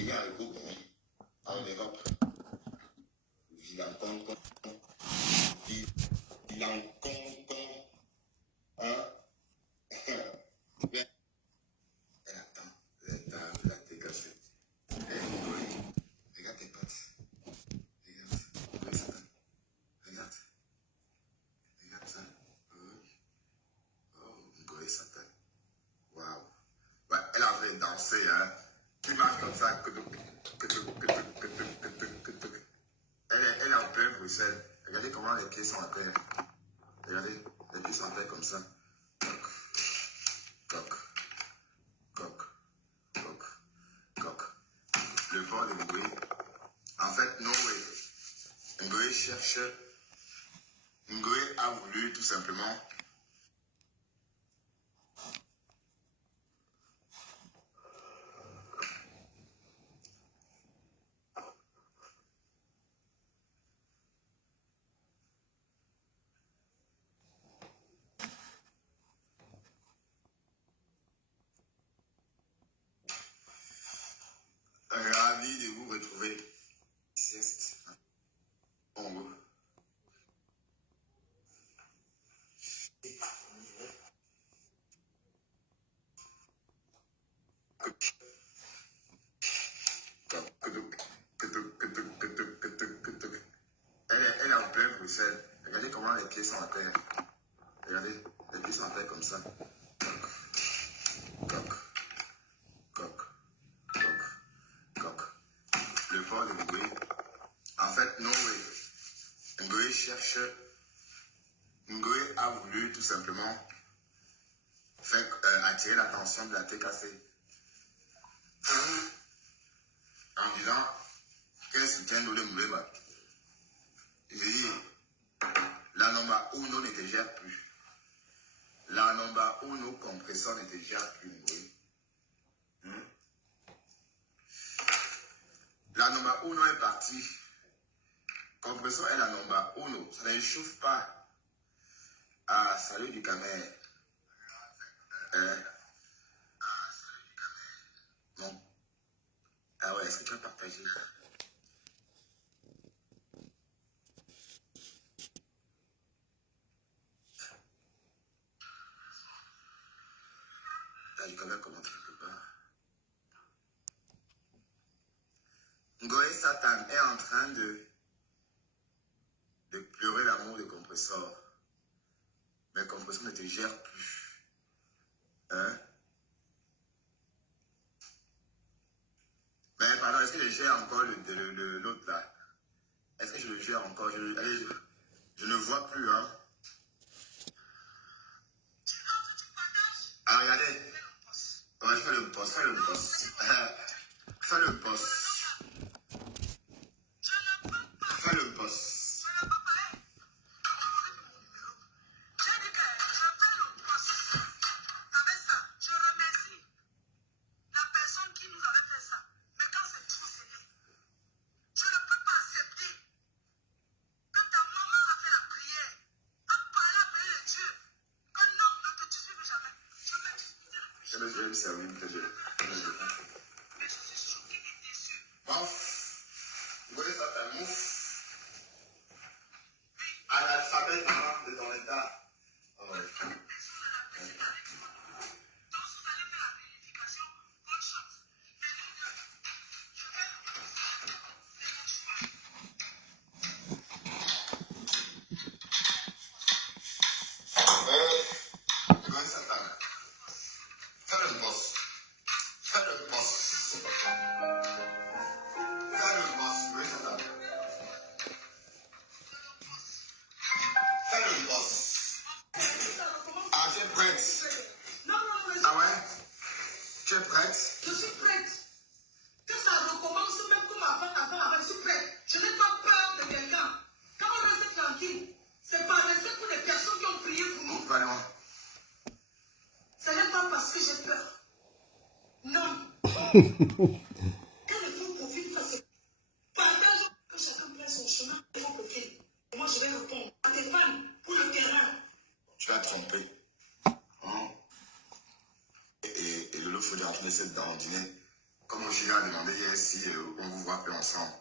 Il y a un groupe en Europe. Vilancon, hein? Attends, la dégager. Regarde tes pattes. Regarde. Regarde ça. Oh, Ngoé Satan. Waouh. Ouais, elle a envie de danser, hein. Tu marches comme ça. Elle est en plein Bruxelles. Regardez comment les pieds sont à terre. Regardez, les pieds sont à terre comme ça. Coq, coq, coq, coq. Le port de Ngoé. En fait, Ngoé cherche. Ngoé a voulu tout simplement ravi de vous retrouver. Sieste. Bongo. Elle est en plein Bruxelles. Regardez comment les pieds sont à terre. Regardez, les pieds sont à terre comme ça. Coq, coq, coq, coq. Le port de Ngoé. En fait, Ngoé cherche. Ngoé a voulu tout simplement attirer l'attention de la TKC en disant qu'elle soutient nous les Moulema. J'ai dit, la nomba uno ne te gère plus. La nomba uno compresseur ne te gère plus, Ngoé. La nomba uno est partie. Compresseur est la nomba uno. Ça ne chauffe pas. Ah, salut du Camer. Non. Ah ouais, est-ce que tu as partagé? T'as du Camer commenté quelque part. Ngoé Satan est en train de pleurer l'amour de Compresseur. Mais Compresseur ne te gère plus. Hein? Mais pardon, est-ce que je gère encore l'autre là? Est-ce que je le gère encore? Je ne vois plus, hein? Ah, regardez. Ouais, fais le poste, fais le poste. Fais le poste. Fais le poste. Je vais me servir peut-être. Mouf. Ngoé Satan, mouf. Analphabète de ton état. Oh, ouais. Ngoé Satan, fais le boss. Fais le boss. Fais le boss, Ngoé Satan. Fais le boss. Ah, tu es prête? Ah ouais? Tu es prête? Je suis prête. Que ça recommence même comme avant, je suis prête. Je n'ai pas peur de quelqu'un. Quand on reste tranquille, c'est par respect pour les personnes qui ont prié pour nous. Pas loin. Ce n'est pas parce que j'ai peur. Non. Quand le fond profite, partage que chacun prenne son chemin de son côté. Et moi, je vais répondre à tes fans pour le terrain. Tu as trompé. Hein? Et Lolo Fodé en train d'essayer d'en dîner. comme Oshiga a demandé hier si on vous voit plus ensemble,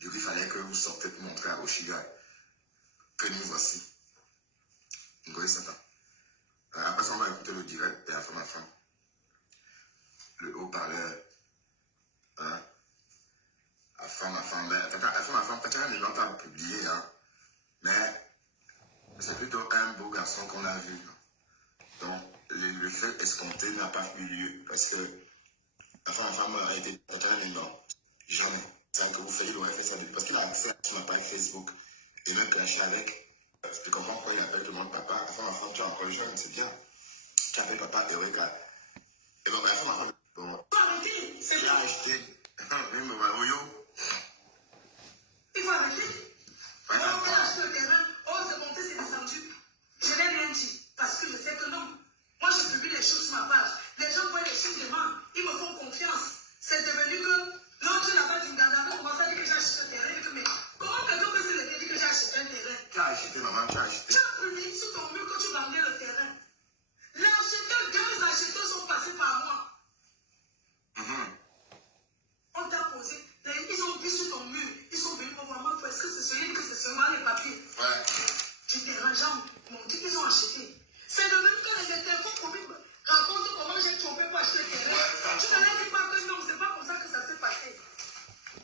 du coup, il fallait que vous sortez pour montrer à Oshiga que nous voici. Ngoé Satan. Après ça, on va écouter le direct et à la fin. Le haut-parleur. Hein? À fond, peut-être les notes à publier, hein? Mais c'est plutôt un beau garçon qu'on a vu. Donc, le fait escompté n'a pas eu lieu parce que la femme a été peut-être non. Jamais. C'est que vous faites, il aurait fait ça parce qu'il a accès à son appareil Facebook et même clasher avec. Tu comprends pourquoi il appelle tout le monde papa. La femme, tu es encore jeune, c'est bien. Tu appelles papa Eureka. Et bon, la femme, bon. C'est Il a acheté. Oui, mais Oyo. Il faut arrêter. On a acheté le terrain. Oh, c'est monté, c'est descendu. Je n'ai rien dit. Parce que je sais que non. Moi, je publie les choses sur ma page. Les gens voient les choses de moi. Ils me font confiance. C'est devenu que l'autre là-bas du Ghana avait commencé à dire que j'ai acheté un terrain. Et que, mais comment quelqu'un peut se lever et dire que j'ai acheté un terrain? Tu as acheté, maman, tu as acheté. Tu as publié sur ton mur que tu vendais le terrain. Les acheteurs, deux acheteurs sont passés par moi. On t'a posé, ils ont pris sur ton mur, ils sont venus pour voir moi, est-ce que c'est celui que c'est seulement les papiers? Ouais. Du terrain, gens m'ont dit qu'ils ont acheté. C'est le même que les téléphones pour lui raconte comment j'ai trompé pour acheter le terrain. Ouais. Tu ne leur dis pas que non, c'est pas comme ça que ça s'est passé.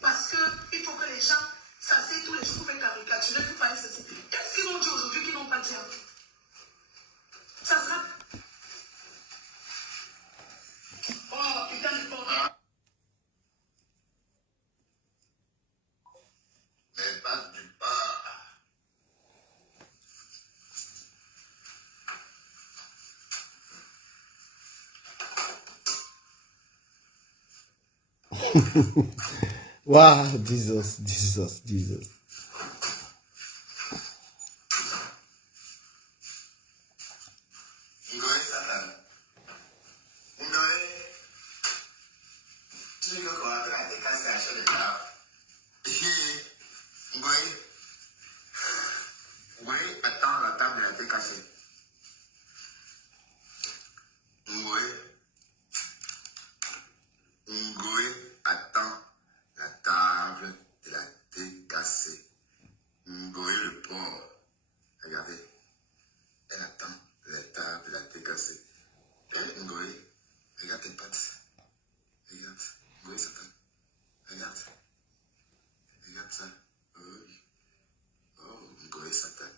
Parce qu'il faut que les gens s'asseyent tous les jours pour faire caricaturer, pour parler ceci. Qu'est-ce qu'ils m'ont dit aujourd'hui qu'ils n'ont pas dit avant? Ça sera. Oh putain de bordel. Mais pas du pas. Wow, Jesus. Ngoé Satan. Ngoé. Tu dis que quand on a été cassé à chaque fois. Ngoé, attends, la table a été cassée. Ngoé, attends, la table de la thé cassée. Ngoé, le porc. Regardez. Elle attend la table de la thé cassée. Ngoé, regarde tes pattes. Regarde. Ngoé, Satan. Regarde. Regarde ça. Oh, Ngoé, Satan.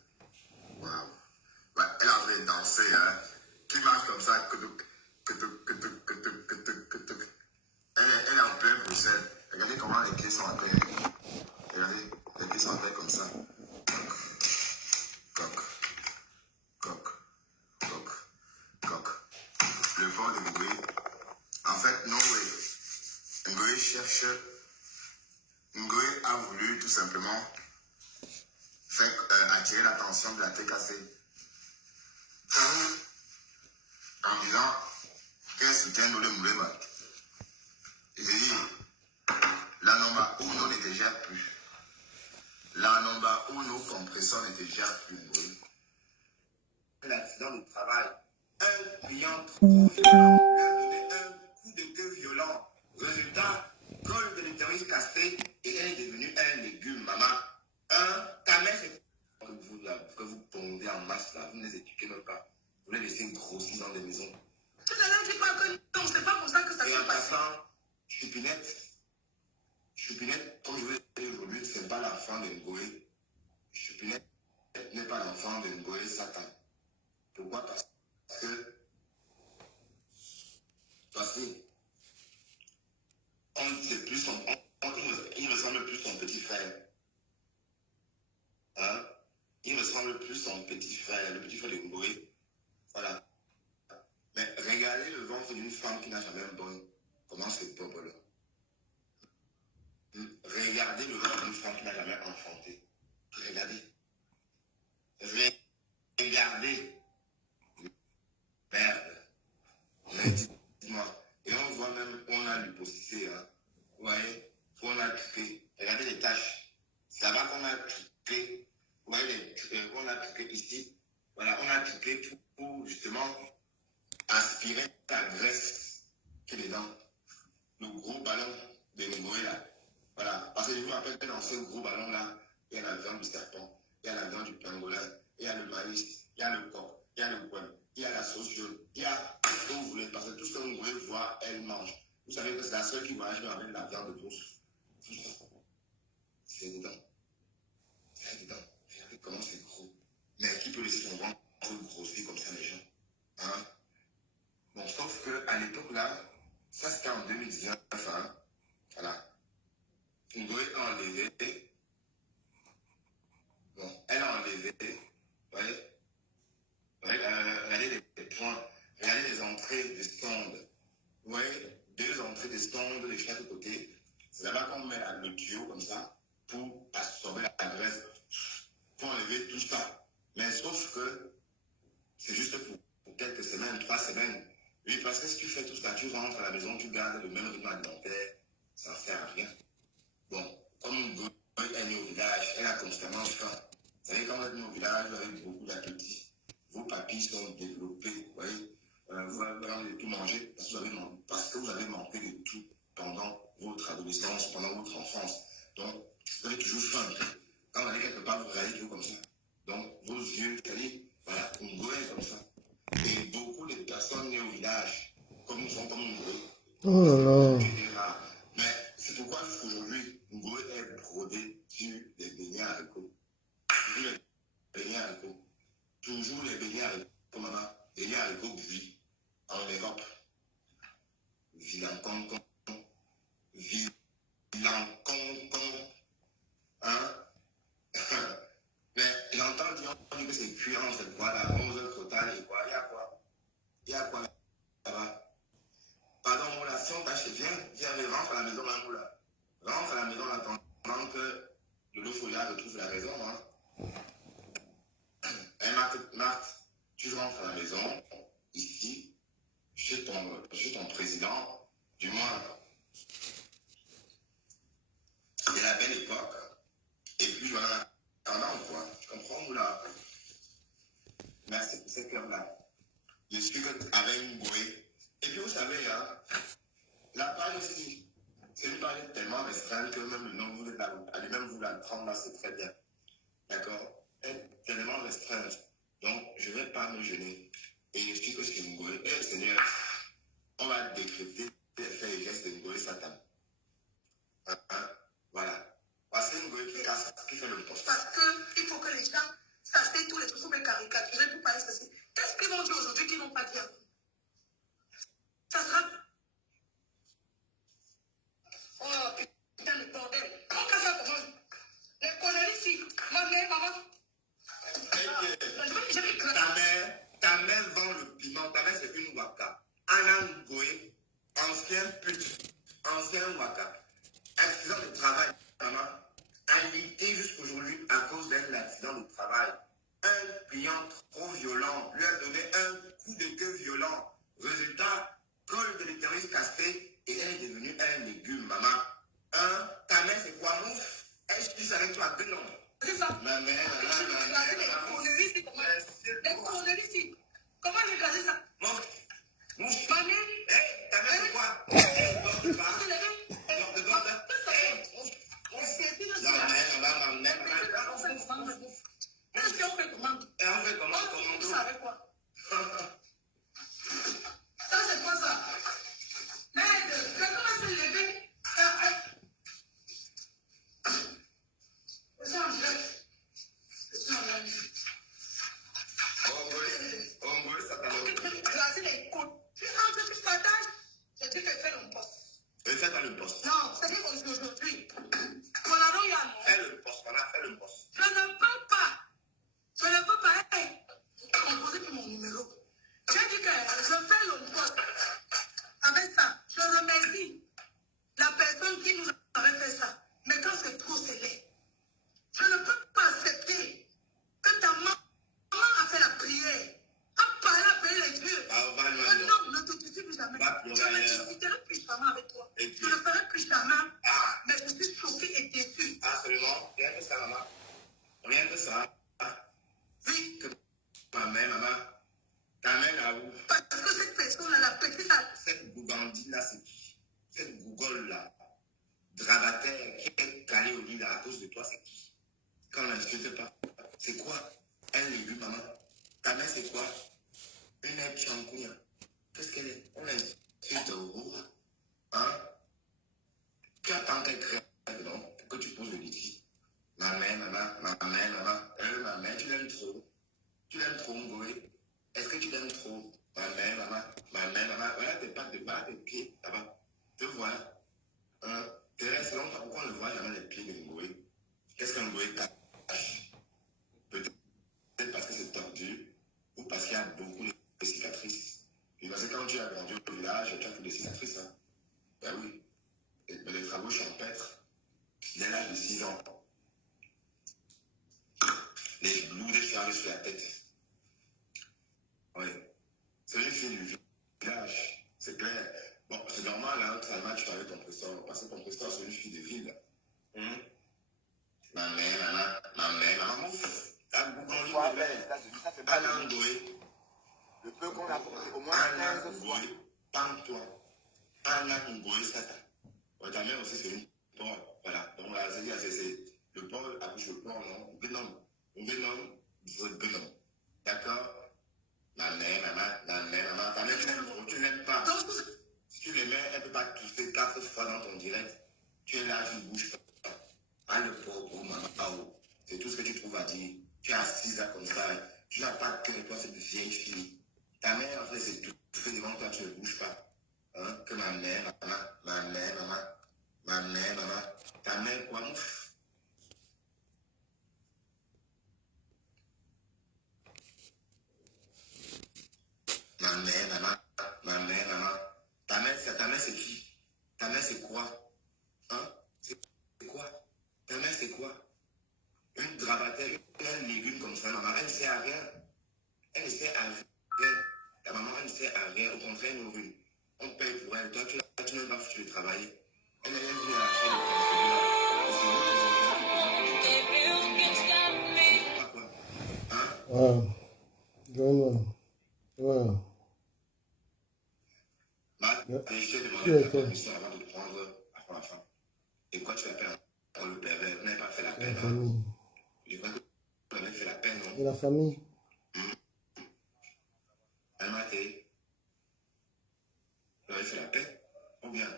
Waouh. Ouais, elle a envie de danser, hein. Qui marche comme ça. Elle est en plein Bruxelles. Regardez comment les pieds sont à terre. Regardez, les pieds sont à terre comme ça. Coq. Le port de Ngoé. En fait, non, oui. Ngoé cherche. Ngoé a voulu tout simplement faire attirer l'attention de la TKC. En disant qu'elle soutient le Moulema. J'ai dit, la nomba uno n'était déjà plus. La nomba uno compresseur n'était déjà plus. L'accident de travail. Un client trop violent lui a donné un coup de queue violent. Résultat, col de l'utérus cassé et elle est devenue un légume, maman. Ta mère, c'est que vous pondez en masse là, vous ne les éduquez même pas. Vous les laissez grossir dans des maisons. Tu ne leur dis pas que non, c'est pas comme ça que ça Et s'est en passé. passant, Chupinette, comme je vous l'ai dit aujourd'hui, c'est pas l'enfant de Ngoé. Chupinette n'est pas l'enfant de Ngoé Satan. Pourquoi? Parce que il ressemble plus son petit frère. Hein? Il ressemble plus son petit frère, le petit frère de Ngoé. Voilà. Mais regardez le ventre d'une femme qui n'a jamais un bon. Comment c'est bobo là? Regardez le ventre d'une femme qui n'a jamais enfanté. Regardez. Regardez. Merde. Mais dites-moi. Et on voit même, on a l'hypocité, hein. Vous voyez? On a truqué. Regardez les taches. C'est là-bas qu'on a truqué. Vous voyez, on a truqué ici. Voilà, on a truqué pour justement aspirer la graisse qui est dedans. le gros ballon de Ngoé là. Voilà. Parce que je vous rappelle que dans ce gros ballon là, il y a la viande du serpent, il y a la viande du pangolin, il y a le maïs, il y a le coq, il y a le poil, il y a la sauce jaune, il y a tout ce que vous voulez. Parce que tout ce que Ngoé voit, elle mange. Vous savez que c'est la seule qui voyage avec la viande de douce. C'est dedans. C'est dedans. Regardez comment c'est gros. Mais qui peut laisser son ventre grossir comme ça, les gens? Hein? Bon, sauf qu'à l'époque là, ça c'était en 2019, hein? Voilà. Ngoé a enlevé. Bon, elle a enlevé. Vous voyez? Regardez les points. Regardez les entrées des sondes. Vous voyez? 2 entrées des sondes de chaque côté. C'est là-bas qu'on met le tuyau comme ça pour absorber la graisse, pour enlever tout ça. Mais sauf que c'est juste pour quelques semaines, 3 semaines. Oui, parce que si tu fais tout ça, tu rentres à la maison, tu gardes le même rythme alimentaire, ça ne sert à rien. Bon, comme Ngoé est née au village, elle a constamment faim. Vous savez, quand vous êtes né au village, vous avez beaucoup d'appétit. Vos papilles sont développées, vous voyez. Vous avez tout mangé parce que vous avez manqué de tout pendant votre adolescence, pendant votre enfance. Donc, vous avez toujours faim. Quand vous allez quelque part, vous regardez toujours comme ça. Donc, vos yeux, c'est-à-dire, voilà, Ngoé est comme ça. Et beaucoup de personnes nées au village, comme nous sommes comme Ngoé, Oh là là. mais c'est pourquoi aujourd'hui, Ngoé est brodé sur les beignets haricots. Toujours les beignets haricots. Toujours les beignets haricots, maman. Beignets haricots buis en Europe. Vilancon. Hein? Mais j'entends dire que c'est cuit entre quoi, la rose totale et quoi. Il y a quoi? Il y a quoi là-bas? Pardon, Moula, si on tâche, viens, rentre à la maison, hein, Moula. Rentre à la maison en attendant que Lolo Folia retrouve la raison. Hein. Hey, Marthe, tu rentres à la maison, ici, chez ton président, du moins, il y a la belle époque, et puis voilà, attendant quoi, tu comprends, Moula? Merci pour cette heure-là. Je suis avec Ngoé. Et puis vous savez, hein, la page aussi, c'est une page tellement restreinte que même le nom, vous allez même vous la prendre là, c'est très bien. D'accord? Elle est tellement restreinte. Donc, je ne vais pas me gêner. Et je dis que c'est Ngoé. Eh, Seigneur, on va décrypter les faits et gestes de Ngoé Satan. Voilà. Voici Ngoé qui fait le poste. Parce qu'il faut que les gens sachent tous les trucs pour me caricaturer, pour parler ceci. Qu'est-ce qu'ils vont dire aujourd'hui qu'ils n'ont pas dit? Ça sera. Oh putain, le bordel. Comment ça commence? Les conneries ici. Ma mère, maman. Ta mère vend le piment. Ta mère, c'est une waka. Anna Ngoé, ancien pute, ancien waka. Accident de travail, maman. Alité jusqu'aujourd'hui à cause d'un accident de travail. Un client trop violent lui a donné un coup de queue violent. Résultat, col de l'utérus cassé et elle est devenue un légume, maman. Ta mère, c'est quoi, mouf? Est-ce que avec toi deux noms? C'est ça. Ma mère, Les conneries ici, comment? Les conneries ici. Comment j'ai gardé ça? Mouf. Ma mère. Hé, ta mère, c'est quoi? Hé, donc pas. Qu'est-ce qu'on fait comment? On fait comment? Vous savez quoi? Ça, c'est quoi ça? Merde, comment c'est levé? Glacer les côtes. Tu entres, tu partages. Je dis que fais le poste. Fais pas le poste. Non, c'est-à-dire qu'aujourd'hui, voilà, non, il y a. Fais le poste, on a fait le poste. Je ne peux pas. Je ne peux pas. Hey, composer pour mon numéro. J'ai dit que je fais le poste. Avec ça, je remercie la personne qui nous avait fait ça. Mais quand c'est trop, c'est laid. Je ne peux pas accepter que ta maman a fait la prière, a parlé à payer les dieux. Non, ne te discute plus jamais. Je ne discuterai plus jamais avec toi. Je ne ferai plus jamais. Mais je suis choquée et déçue. Absolument. Rien que ça, maman. Rien que ça. Oui. Que ma mère, maman. Ta mère là où? Parce que cette personne-là, la petite là. Cette bougandine là, c'est qui? cette gougole-là, dravataire, qui est calée au lit là, à cause de toi, c'est qui? Quand on n'insulte pas, c'est quoi? Un légume, maman. Ta mère, c'est quoi? Une aide chancouille. Qu'est-ce qu'elle est? On l'insulte au roux. Hein? Tu attends qu'elle crève, non? Pour que tu poses le litige. Ma mère, maman. Ma mère, tu l'aimes trop. Tu l'aimes trop, Ngoé. Est-ce que tu l'aimes trop? Ma mère, maman. Voilà tes pattes de bas, tes pieds, là-bas. Te voilà. Hein? Thérèse, non, pourquoi on ne voit jamais les pieds de Ngoé? Qu'est-ce qu'un Ngoé cache? Peut-être parce que c'est tordu, ou parce qu'il y a beaucoup de cicatrices. Et parce que quand tu as grandi au village, tu as plus de cicatrices. Hein? Ben oui. Mais les travaux champêtres, dès l'âge de 6 ans, les loups des charges sur la tête. Oui. C'est une fille du village. C'est clair. Bon, c'est normal, hein, Salma, tu parlais de ton professeur. Parce que ton professeur, c'est une fille de ville. Hum? Ma mère, ouf. T'as beaucoup de Alain Goé. Le peu qu'on a porté, au moins 15 fois. Pends-toi. Anna Ngoé Sata. Ouais, ta mère aussi, c'est une porc. Voilà. Donc là, c'est le porc, accouche le porc, non? Venom. Venom. D'accord? Ma mère, maman. Ta mère, tu n'aimes pas. Si tu l'aimais, elle ne peut pas tousser 4 fois dans ton direct. Tu es là, tu ne bouges pas. Ah, le pauvre, maman. C'est tout ce que tu trouves à dire. Tu es assise là comme ça. Tu n'as pas que toi, cette vieille fille. Ta mère, en fait, c'est tout. Tu fais devant toi, tu ne bouges pas. Hein? Que ma mère, maman. Ta mère, quoi, mouf? Ma mère, maman. Ta mère, c'est qui? Ta mère, c'est quoi? Hein? C'est quoi? Ta mère, c'est quoi? Une gravataire, un légume comme ça, maman, elle ne sert à rien. Elle ne sert à rien. Ta maman, elle ne sert à rien. Au contraire, nous, on paye pour elle. Toi, tu n'as pas foutu de travailler. Elle vient à faire Ah, vraiment. Ouais. Je t'ai demandé Qui la est toi? permission avant de prendre la femme. Et quoi tu appelles pour le pervers? Vous n'avez pas fait la La peine. famille. Je crois que vous avez fait la peine, non? Et la famille? Elle m'a dit, vous avez fait la peine? Ou bien?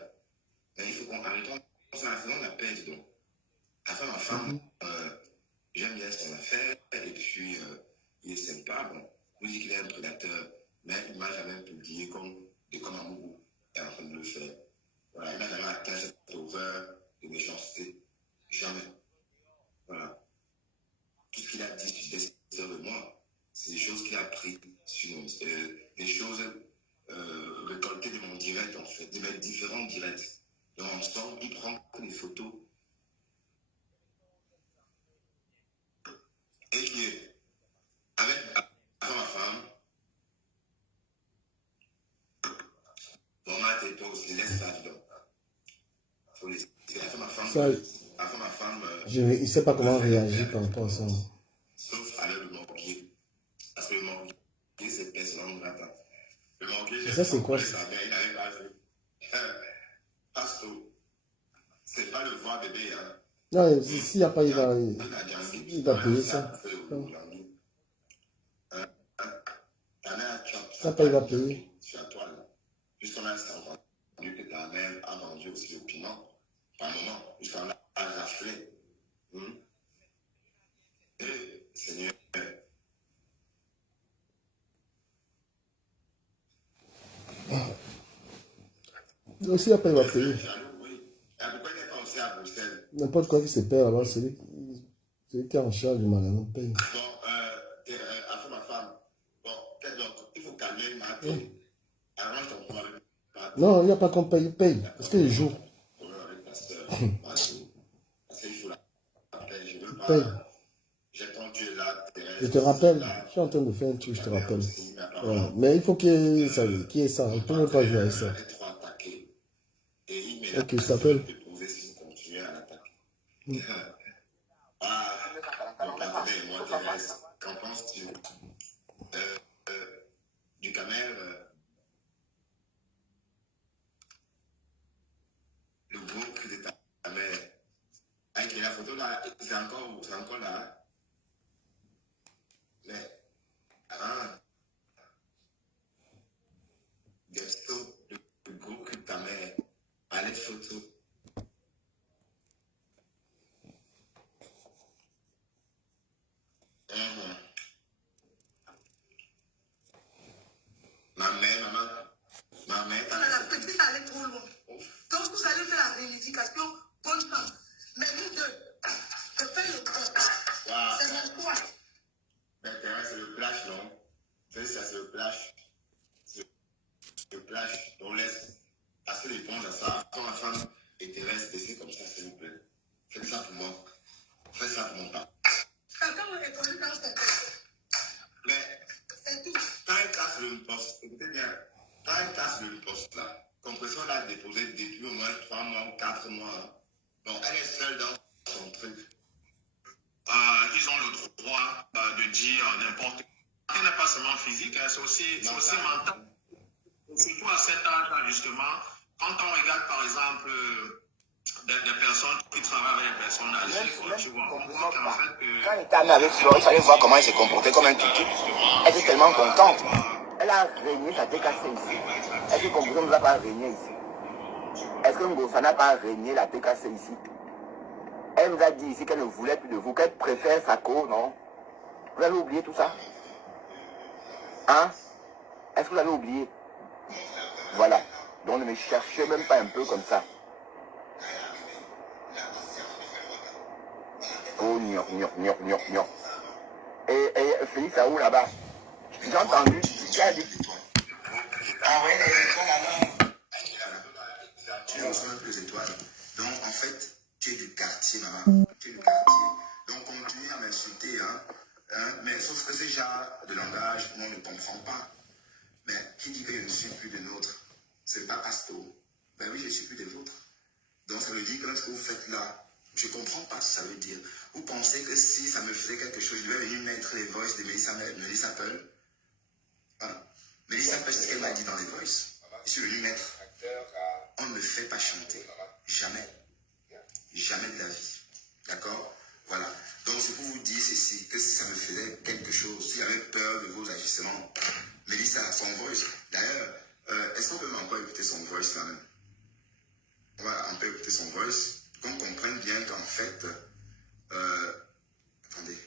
Mais il faut qu'on arrête. Ça, faisons la peine, dis donc. Enfin, ma femme, j'aime bien son affaire, et puis il est sympa. Bon, vous dites qu'il est un prédateur, mais il ne m'a jamais publié comme Amourou est en train de le faire. Voilà, il n'a jamais atteint cette hauteur de méchanceté. Jamais. Voilà. Tout ce qu'il a dit sur des de moi, c'est des choses qu'il a pris sur des choses récoltées de mon direct, en fait, de mes différents directs. Donc, ensemble, il prend des photos et qui est avec ma femme. Bon, et toi aussi, laisse ça dedans. Faut laisser. Avec ma femme. Ça, il ne sait pas comment réagir par rapport à ça. Sauf à le morguer. Parce que le morguer, c'est personne de l'attente. Le morguer, Et ça, c'est quoi? Il n'avait pas vu. Pasto, c'est pas le voir bébé, hein. Non, s'il n'y a pas, il va payer ça. Ta mère, S'il n'y a pas, il va payer. sur la toile. Jusqu'à là, c'est entendu que ta mère a vendu aussi le piment. Par un moment, jusqu'à là, elle a raflé. Et, Seigneur, S'il n'y a pas, il va payer. pourquoi il n'est pas aussi à Bruxelles? N'importe quoi qui se perd là-bas, c'est lui qui est en charge du magasin paye. Bon, afin ma femme, bon, donc, il faut calmer Martin. Arrange ton problème avec Martin. Non, il n'y a pas qu'on paye, il paye. Parce qu'il joue. Problème avec ta soeur, Martin. Parce qu'il faut la paix. Je veux Il paye. pas. J'attends Dieu là, Thérèse. Je te rappelle, je suis en train de faire un truc, je te rappelle. Voilà. Mais il faut qu'il y ait ça. Il ne peut même pas jouer avec ça. Ok, je t'appelle. Moi, Thérèse, qu'en penses-tu du camel photo là, c'est encore là. Mais, des photos de groupe que ta mère a les photos. Ma mère, La petite allait trop loin. Donc vous allez faire la réunification, bonne chance. Mais vous deux, je fais le temps. Wow. C'est mon choix. Mais c'est le clash, non? Ça, c'est le clash. C'est le clash. On laisse assez l'éponge à ça. Quand la femme et Thérèse, laissez comme ça, s'il vous plaît. Faites ça pour moi. Faites ça pour mon père. Quelqu'un m'a répondu dans cette tête. Mais, C'est tout. quand elle casse le poste, écoutez bien, quand elle casse le poste là, Compression l'a déposé depuis au moins 3 mois ou 4 mois. Donc, elle est seule dans son truc. Ils ont le droit de dire n'importe quoi. Ce n'est pas seulement physique, hein, c'est aussi mental. Surtout à cet âge-là, justement, quand on regarde par exemple des personnes qui travaillent avec des personnes âgées, tu vois, on voit qu'en fait. Quand il était avec Flore, il fallait voir comment il s'est comporté comme un tutu. Elle était tellement contente. Elle a régné, ça t'est cassé ici. Est-ce que Compression ne va pas régner ici? Est-ce que Ngossa n'a pas régné, la tête cassée ici? Elle nous a dit ici qu'elle ne voulait plus de vous, qu'elle préfère Sako, non? Vous avez oublié tout ça? Hein? Est-ce que vous avez oublié? Voilà. Donc ne me cherchez même pas un peu comme ça. Oh, gnon. Et Félix Aou là-bas. J'ai entendu. Qui a dit? Ah ouais, les étoiles là-bas. Tu reçois un peu les étoiles. Donc en fait, tu es du quartier, maman. Tu es du quartier. Donc continue à m'insulter, mais sauf que ce genre de langage, moi, on ne comprend pas. Mais qui dit que je ne suis plus de nôtre? C'est pas Asto. Ben oui, je ne suis plus des vôtres. Donc ça veut dire que ce que vous faites là, je ne comprends pas ce que ça veut dire. Vous pensez que si ça me faisait quelque chose, je devais venir mettre les voices de Melissa Pearl? Melissa Pearl, c'est ce qu'elle m'a dit dans les voices. Je suis venu mettre. On ne me fait pas chanter. Jamais. Jamais de la vie. D'accord? Voilà. Donc c'est pour vous dire ceci, que si ça me faisait quelque chose, si j'avais peur de vos agissements, Mélissa a son voice. D'ailleurs, est-ce qu'on peut encore écouter son voice là même? Voilà, on peut écouter son voice, qu'on comprenne bien qu'en fait, attendez.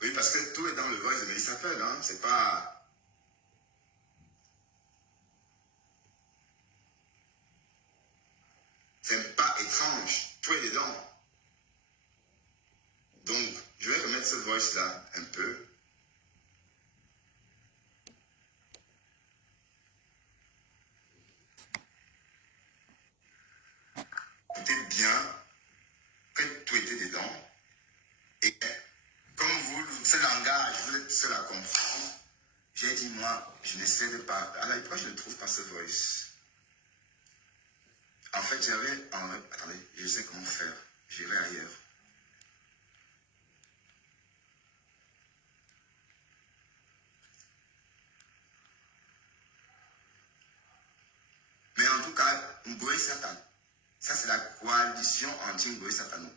Oui, parce que tout est dans le voice de Melissa Pearl, hein, c'est pas... C'est pas étrange, tout est dedans. Donc, je vais remettre ce voice-là un peu. Écoutez bien que tout était dedans. Et comme vous, ce langage, vous êtes seul à comprendre, j'ai dit, moi, je n'essaie de pas... Alors, pourquoi je ne trouve pas ce voice? En fait, j'avais... Attendez, je sais comment faire. J'irai ailleurs. Mais en tout cas, Ngoé Satan. Ça, c'est la coalition anti-Ngoé Satano.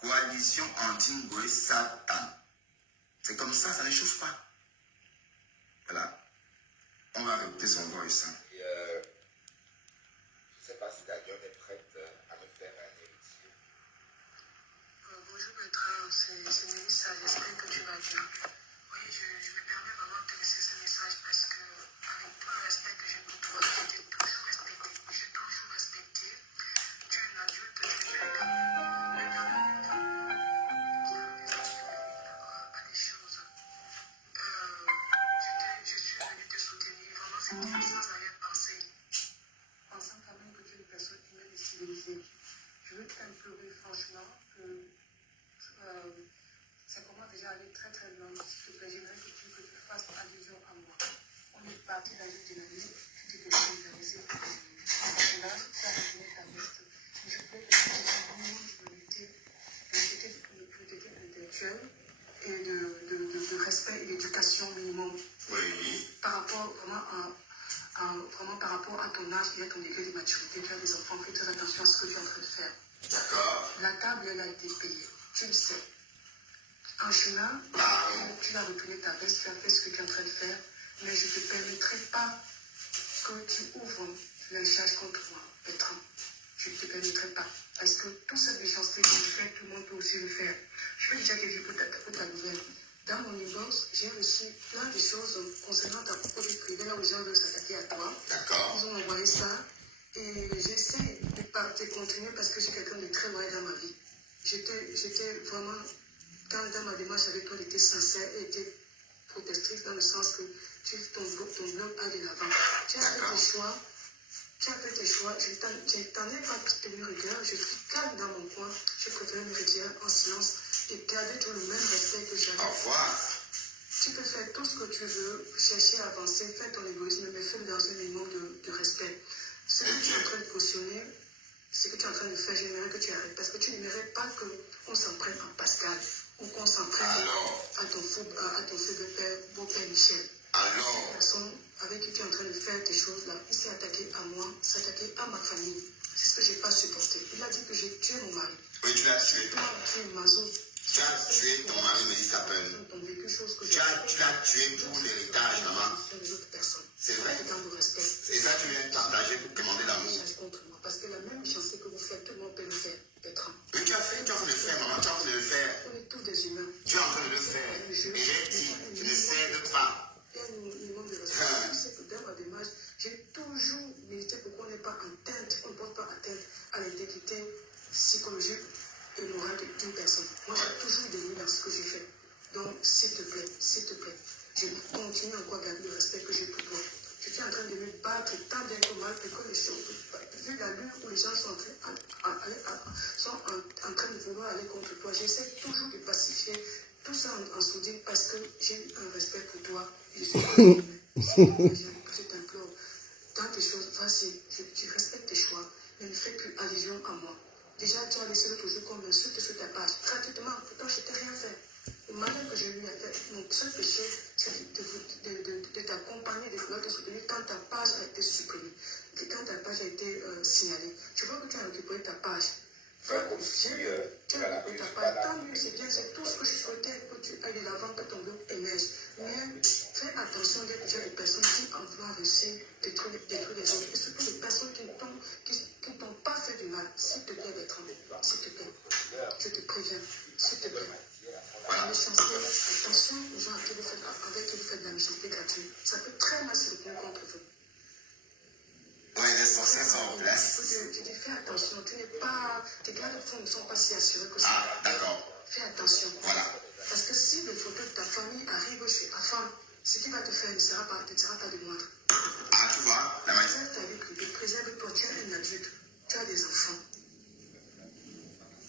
Coalition anti-Ngoé Satan. C'est comme ça, ça ne chauffe pas. Voilà. On va répéter son voice. Hein. Et je ne sais pas si Daniel est prête à me faire un héritier. Bonjour maître, c'est Mélissa, j'espère que tu vas bien. Oui, je me permets vraiment de te laisser ce message parce que, avec tout le respect que j'ai pour toi, je t'ai toujours respecté. J'ai toujours respecté. Tu es un adulte, tu es un garçon. Mais dans le même temps, je t'avais des à des choses. Je suis venue te soutenir, vraiment, c'était sans arrière-pensée. Pensant quand même que tu es une personne qui m'a déstabilisée. Je veux t'implorer franchement que ça commence déjà à aller très très loin. S'il te plaît, j'aimerais que tu fasses allusion à moi. On est parti dans une dynamique, tu t'es désolidarisé pour là, tu as retourné ta veste. Mais je voulais que tu aies un minimum d'humanité, de t'étais intellectuelle et de respect et l'éducation minimum. Oui. Par rapport vraiment par rapport à ton âge et à ton degré de maturité, tu as des enfants, fais très attention à ce que tu es en train de faire. D'accord. La table, elle a été payée. Tu le sais. En chemin, tu as retourné ta veste, tu as fait ce que tu es en train de faire, mais je ne te permettrai pas que tu ouvres les charges contre moi, Bertrand. Je ne te permettrai pas. Parce que toute cette méchanceté que je fais, tout le monde peut aussi le faire. Je fais déjà quelque chose pour ta nouvelle. Dans mon inbox, j'ai reçu plein de choses concernant ta propre vie privée, là où les gens veulent s'attaquer à toi. D'accord. Ils ont envoyé ça. Et j'essaie de continuer parce que je suis quelqu'un de très loyal dans ma vie. J'étais vraiment, dans ma démarche avec toi, j'étais sincère et j'étais protectrice dans le sens que ton blog aille de l'avant. Tu as fait tes choix. Tu as fait tes choix, je t'en ai pas tenu rigueur, je suis calme dans mon coin, je préfère me retirer en silence et garder tout le même respect que j'avais. Au revoir. Tu peux faire tout ce que tu veux, chercher à avancer, faire ton égoïsme, mais fais-le dans un minimum de respect. Ce que tu es en train de cautionner, ce que tu es en train de faire, j'aimerais que tu arrêtes, parce que tu n'aimerais pas qu'on s'en prenne en Pascal, ou qu'on s'en prenne à ton feu beau-père Michel. Alors, La personne avec qui tu es en train de faire tes choses là, il s'est attaqué à moi, s'attaquer à ma famille. C'est ce que je n'ai pas supporté. Il a dit que j'ai tué mon mari. oui, tu l'as tué. Tu es maso. Tu as tué ton mari, mais il s'appelle. Tu l'as tué pour l'héritage, maman. C'est vrai. Et ça, tu viens de partager pour demander l'amour. Parce que la même chance que vous faites, tout le monde peut le faire, Bertrand. Oui, tu as en train de le faire, maman, tu es en train de le faire. On est tous des humains. Tu es en train de le faire. Et j'ai dit, tu ne cèdes pas. Il y a un minimum de respect. Tu sais que dans ma démarche, j'ai toujours milité pour qu'on n'ait pas atteinte, on ne porte pas atteinte à l'intégrité psychologique et morale d'une personne. Moi, j'ai toujours dévoué dans ce que j'ai fait. Donc, s'il te plaît, je continue encore à garder le respect que j'ai pour toi. Je suis en train de me battre tant bien que mal pour que les choses, vu la lutte où les gens sont en train de vouloir aller contre toi, j'essaie toujours de pacifier tout ça en soudine parce que j'ai un respect pour toi. Je t'implore. Dans tes choses, vas-y, tu respectes tes choix, mais ne fais plus allusion à moi. Déjà, tu as laissé l'autre jour comme insulte sur ta page. Gratuitement, pourtant, je t'ai rien fait. Le malheur que j'ai eu à faire, mon seul péché, c'est de t'accompagner, de vouloir te soutenir quand ta page a été supprimée, quand ta page a été signalée. Je vois que tu as récupéré ta page. Tu as récupéré ta page. Tant mieux, c'est bien, c'est tout ce que je souhaitais, que tu ailles de l'avant, que ton blog émerge. Mais fais attention d'être déjà des personnes qui en voulant réussir, détruire les autres. Et surtout les personnes qui ne t'ont pas fait du mal. S'il te plaît, Bertrand, s'il te plaît. Je te préviens, s'il te plaît. La méchanceté, attention aux gens avec qui vous faites de la méchanceté gratuite. Ça peut très mal se retourner contre vous. Oui, les sorciers sont en place. Je dis, fais attention, tes gardes de fond ne sont pas si assurés que ça. Ah, d'accord. Fais attention. Voilà. Parce que si les photos de ta famille arrivent chez ta femme, ce qui va te faire ne sera pas de moindre. Ah, tu vois, la Préserve ta vie privée, préserve-toi, tu es un adulte, tu as des enfants.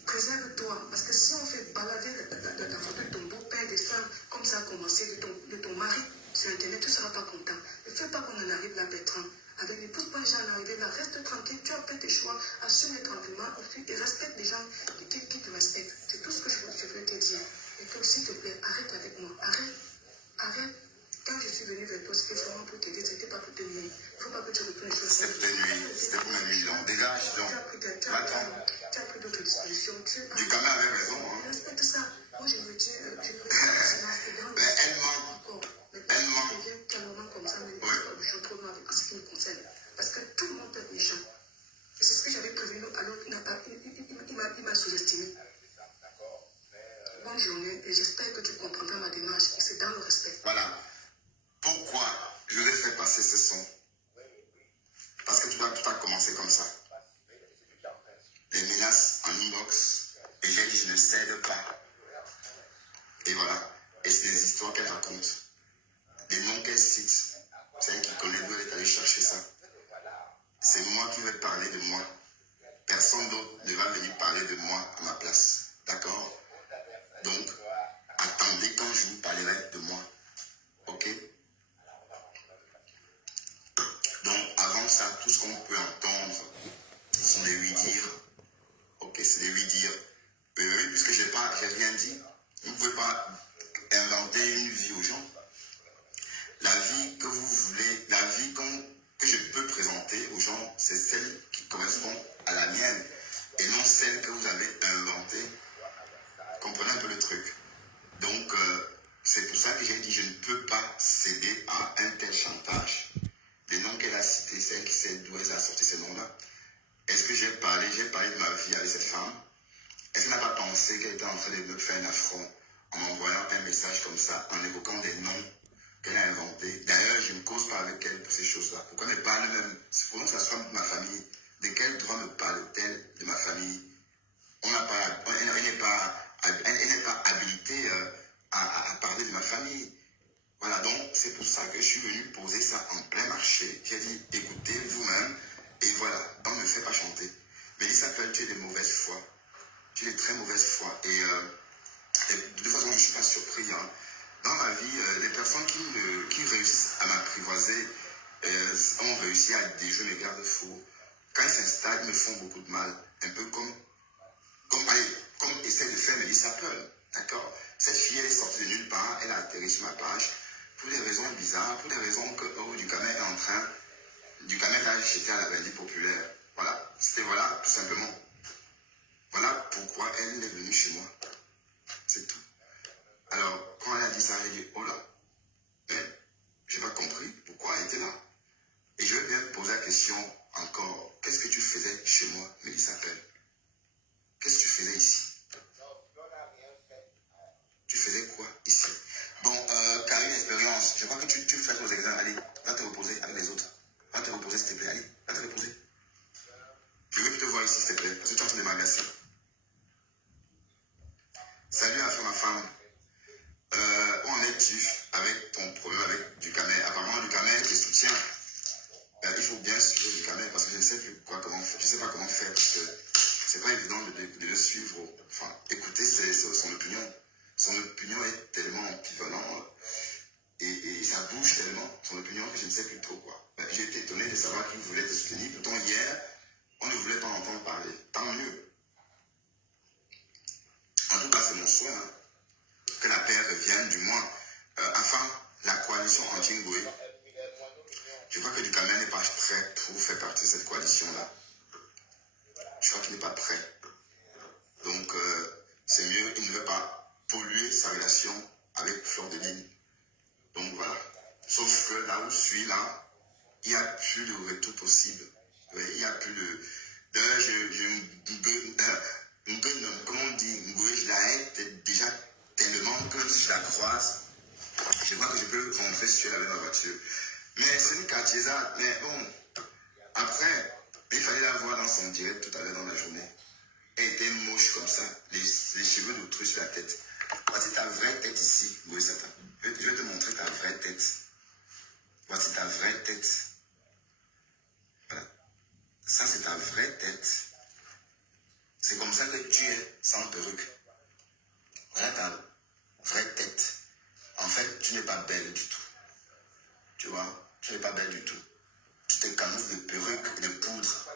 Préserve-toi, parce que si on fait balader la photo de ton beau-père, des femmes, comme ça a commencé, de ton mari sur Internet, tu ne seras pas content. Ne fais pas qu'on en arrive là, Bertrand. Avec les pouces pas gens en arriver là, reste tranquille, tu as fait tes choix, assume tranquillement, et respecte les gens qui te respectent. C'est tout ce que je veux te dire. Et que s'il te plaît, arrête avec moi, arrête. Quand je suis venue vers toi, c'était vraiment pour t'aider, c'était pas pour te nuire. Il ne faut pas que tu retournes les choses. C'était pour te nuire, c'était pour me nuire. Donc, dégage, donc. Va-t'en. Tu as pris d'autres dispositions. Du gamin avait raison, hein. Respecte ça. Moi, je me dis, mais elle ment. Elle ment. Je viens calmement comme ça, mais je suis trop loin avec ce qui me concerne. Parce que tout le monde peut être méchant. Et c'est ce que j'avais prévenu à l'autre. Il m'a sous-estimé. Bonne journée et j'espère que tu comprendras ma démarche. C'est dans le respect. Voilà. Pourquoi je vous ai fait passer ce son? Parce que tout a commencé comme ça. Les menaces en inbox. Et j'ai dit je ne cède pas. Et voilà. Et c'est des histoires qu'elle raconte. Des noms qu'elle cite. C'est elle qui connaît d'où elle est allée chercher ça. C'est moi qui vais parler de moi. Personne d'autre ne va venir parler de moi à ma place. D'accord? Donc, attendez quand je vous parlerai de moi. Ok? Donc, avant ça, tout ce qu'on peut entendre, ce sont des oui-dire. Ok, c'est des oui-dire. Oui, puisque j'ai rien dit. Vous ne pouvez pas inventer une vie aux gens. La vie que vous voulez, la vie que je peux présenter aux gens, c'est celle qui correspond à la mienne et non celle que vous avez inventée. Comprenez un peu le truc. Donc, c'est pour ça que j'ai dit je ne peux pas céder à un tel chantage. Les noms qu'elle a cités, celle qui sait d'où elle a sorti ces noms-là. Est-ce que j'ai parlé de ma vie avec cette femme? Est-ce qu'elle n'a pas pensé qu'elle était en train de me faire un affront en m'envoyant un message comme ça, en évoquant des noms qu'elle a inventés? D'ailleurs, je ne cause pas avec elle pour ces choses-là. Pourquoi ne parle même, supposons que ça soit ma famille, de quel droit me parle-t-elle de ma famille? Elle n'est pas habilitée à parler de ma famille. Voilà, donc c'est pour ça que je suis venu poser ça en plein marché. J'ai dit, écoutez vous-même, et voilà, on ne me fait pas chanter. Mais il s'appelle, tu es de mauvaise foi. Tu es de très mauvaise foi. Et de toute façon, je ne suis pas surpris. Hein. Dans ma vie, les personnes qui réussissent à m'apprivoiser ont réussi à déjouer mes garde-fous. Quand ils s'installent, ils me font beaucoup de mal. Un peu comme essaie de faire Mélissa Pearl. D'accord? Cette fille, elle est sortie de nulle part, elle a atterri sur ma page. Pour des raisons bizarres, pour des raisons que Ducamel est en train. Ducamel a jeté à la bandit populaire. Voilà. C'était voilà, tout simplement. Voilà pourquoi elle est venue chez moi. C'est tout. Alors, quand elle a dit ça, j'ai dit, oh là, mais je n'ai pas compris pourquoi elle était là. Et je vais bien poser la question encore. Qu'est-ce que tu faisais chez moi, Mélissa Pearl? Qu'est-ce que tu faisais ici? Tu faisais quoi ici? Bon, car une expérience, je crois que tu fais vos examens. Allez, va te reposer avec les autres. Va te reposer, s'il te plaît. Allez, va te reposer. Je veux te voir ici, s'il te plaît, parce que tu es en train de m'agacer. Salut à ma femme. Où en es-tu avec ton problème avec Ducamel? Apparemment, Ducamel te soutient. Il faut bien suivre Ducamel parce que je ne sais plus comment faire. Je ne sais pas comment faire parce que c'est pas évident de le suivre. Enfin, écouter son opinion. Son opinion est tellement ambivalente et ça bouge tellement, son opinion, que je ne sais plus trop quoi. J'ai été étonné de savoir qu'il voulait te soutenir. Pourtant, hier, on ne voulait pas entendre parler. Tant mieux. En tout cas, c'est mon souhait. Hein. Que la paix revienne, du moins. Enfin, la coalition anti-Ngoé. Je crois que Ducamel n'est pas prêt pour faire partie de cette coalition-là. Je crois qu'il n'est pas prêt. Donc, c'est mieux, il ne veut pas polluer sa relation avec Fleur de Lys. Donc voilà. Sauf que là où je suis là, il n'y a plus de retour possible. Il n'y a plus de... Comment on dit, je la hais déjà tellement que même si je la croise, je vois que je peux rentrer sur elle avec ma voiture. Mais c'est une quartier-là. Mais bon, après, il fallait la voir dans son direct tout à l'heure dans la journée. Elle était moche comme ça, les cheveux d'autrui sur la tête. Voici ta vraie tête ici, Ngoé Satan. Je vais te montrer ta vraie tête. Voici ta vraie tête. Voilà. Ça, c'est ta vraie tête. C'est comme ça que tu es sans perruque. Voilà ta vraie tête. En fait, tu n'es pas belle du tout. Tu vois, tu n'es pas belle du tout. Tu te camoufles de perruque et de poudre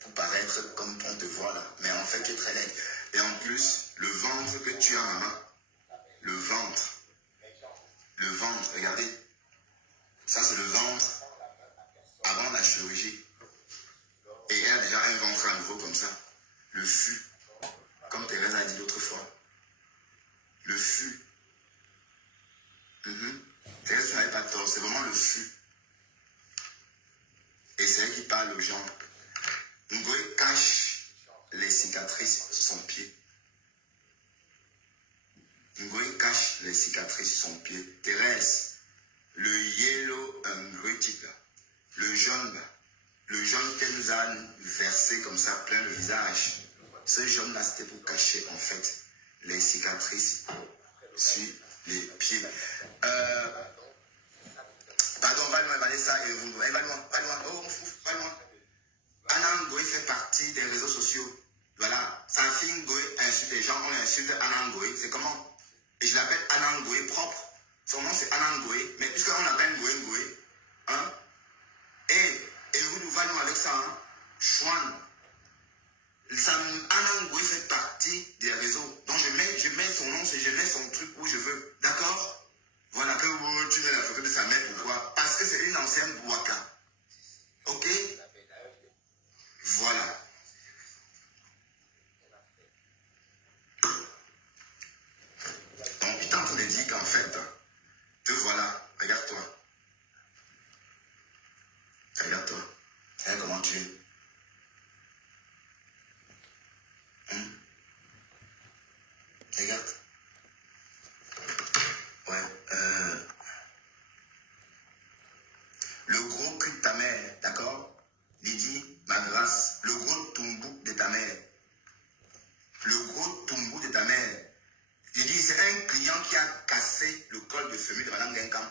pour paraître comme on te voit là. Mais en fait, tu es très laide. Et en plus, le ventre que tu as, maman, le ventre, regardez, ça c'est le ventre avant la chirurgie. Et elle a déjà un ventre à nouveau comme ça. Le fût, comme Thérèse a dit l'autre fois. Le fût. Thérèse, tu n'avais pas tort, c'est vraiment le fût. Et c'est elle qui parle aux gens. Ngoé cache les cicatrices sur son pied. Ngoé cache les cicatrices sur son pied. Thérèse, le yellow Ngoé là, le jaune qu'elle nous a versé comme ça, plein le visage. Ce jaune-là, c'était pour cacher en fait les cicatrices sur les pieds. Pardon, va-moi évaluer ça et vous. Va-moi. Anna Ngoé fait partie des réseaux sociaux. Voilà. Sa fille Ngoé insulte les gens, on insulte Anna Ngoé. C'est comment? Et je l'appelle Anna Ngoé propre. Son nom c'est Anna Ngoé. Mais puisqu'on l'appelle Ngoé, hein? Et vous nous valons avec ça, hein? Chouane. Anna Ngoé fait partie des réseaux. Donc je mets son nom, je mets son truc où je veux. D'accord? Regarde. Ouais. Le gros cul de ta mère, d'accord? Lydie, ma grâce. Le gros tombou de ta mère. Le gros tombou de ta mère. Je dis, c'est un client qui a cassé le col de famille de Madame Genkam.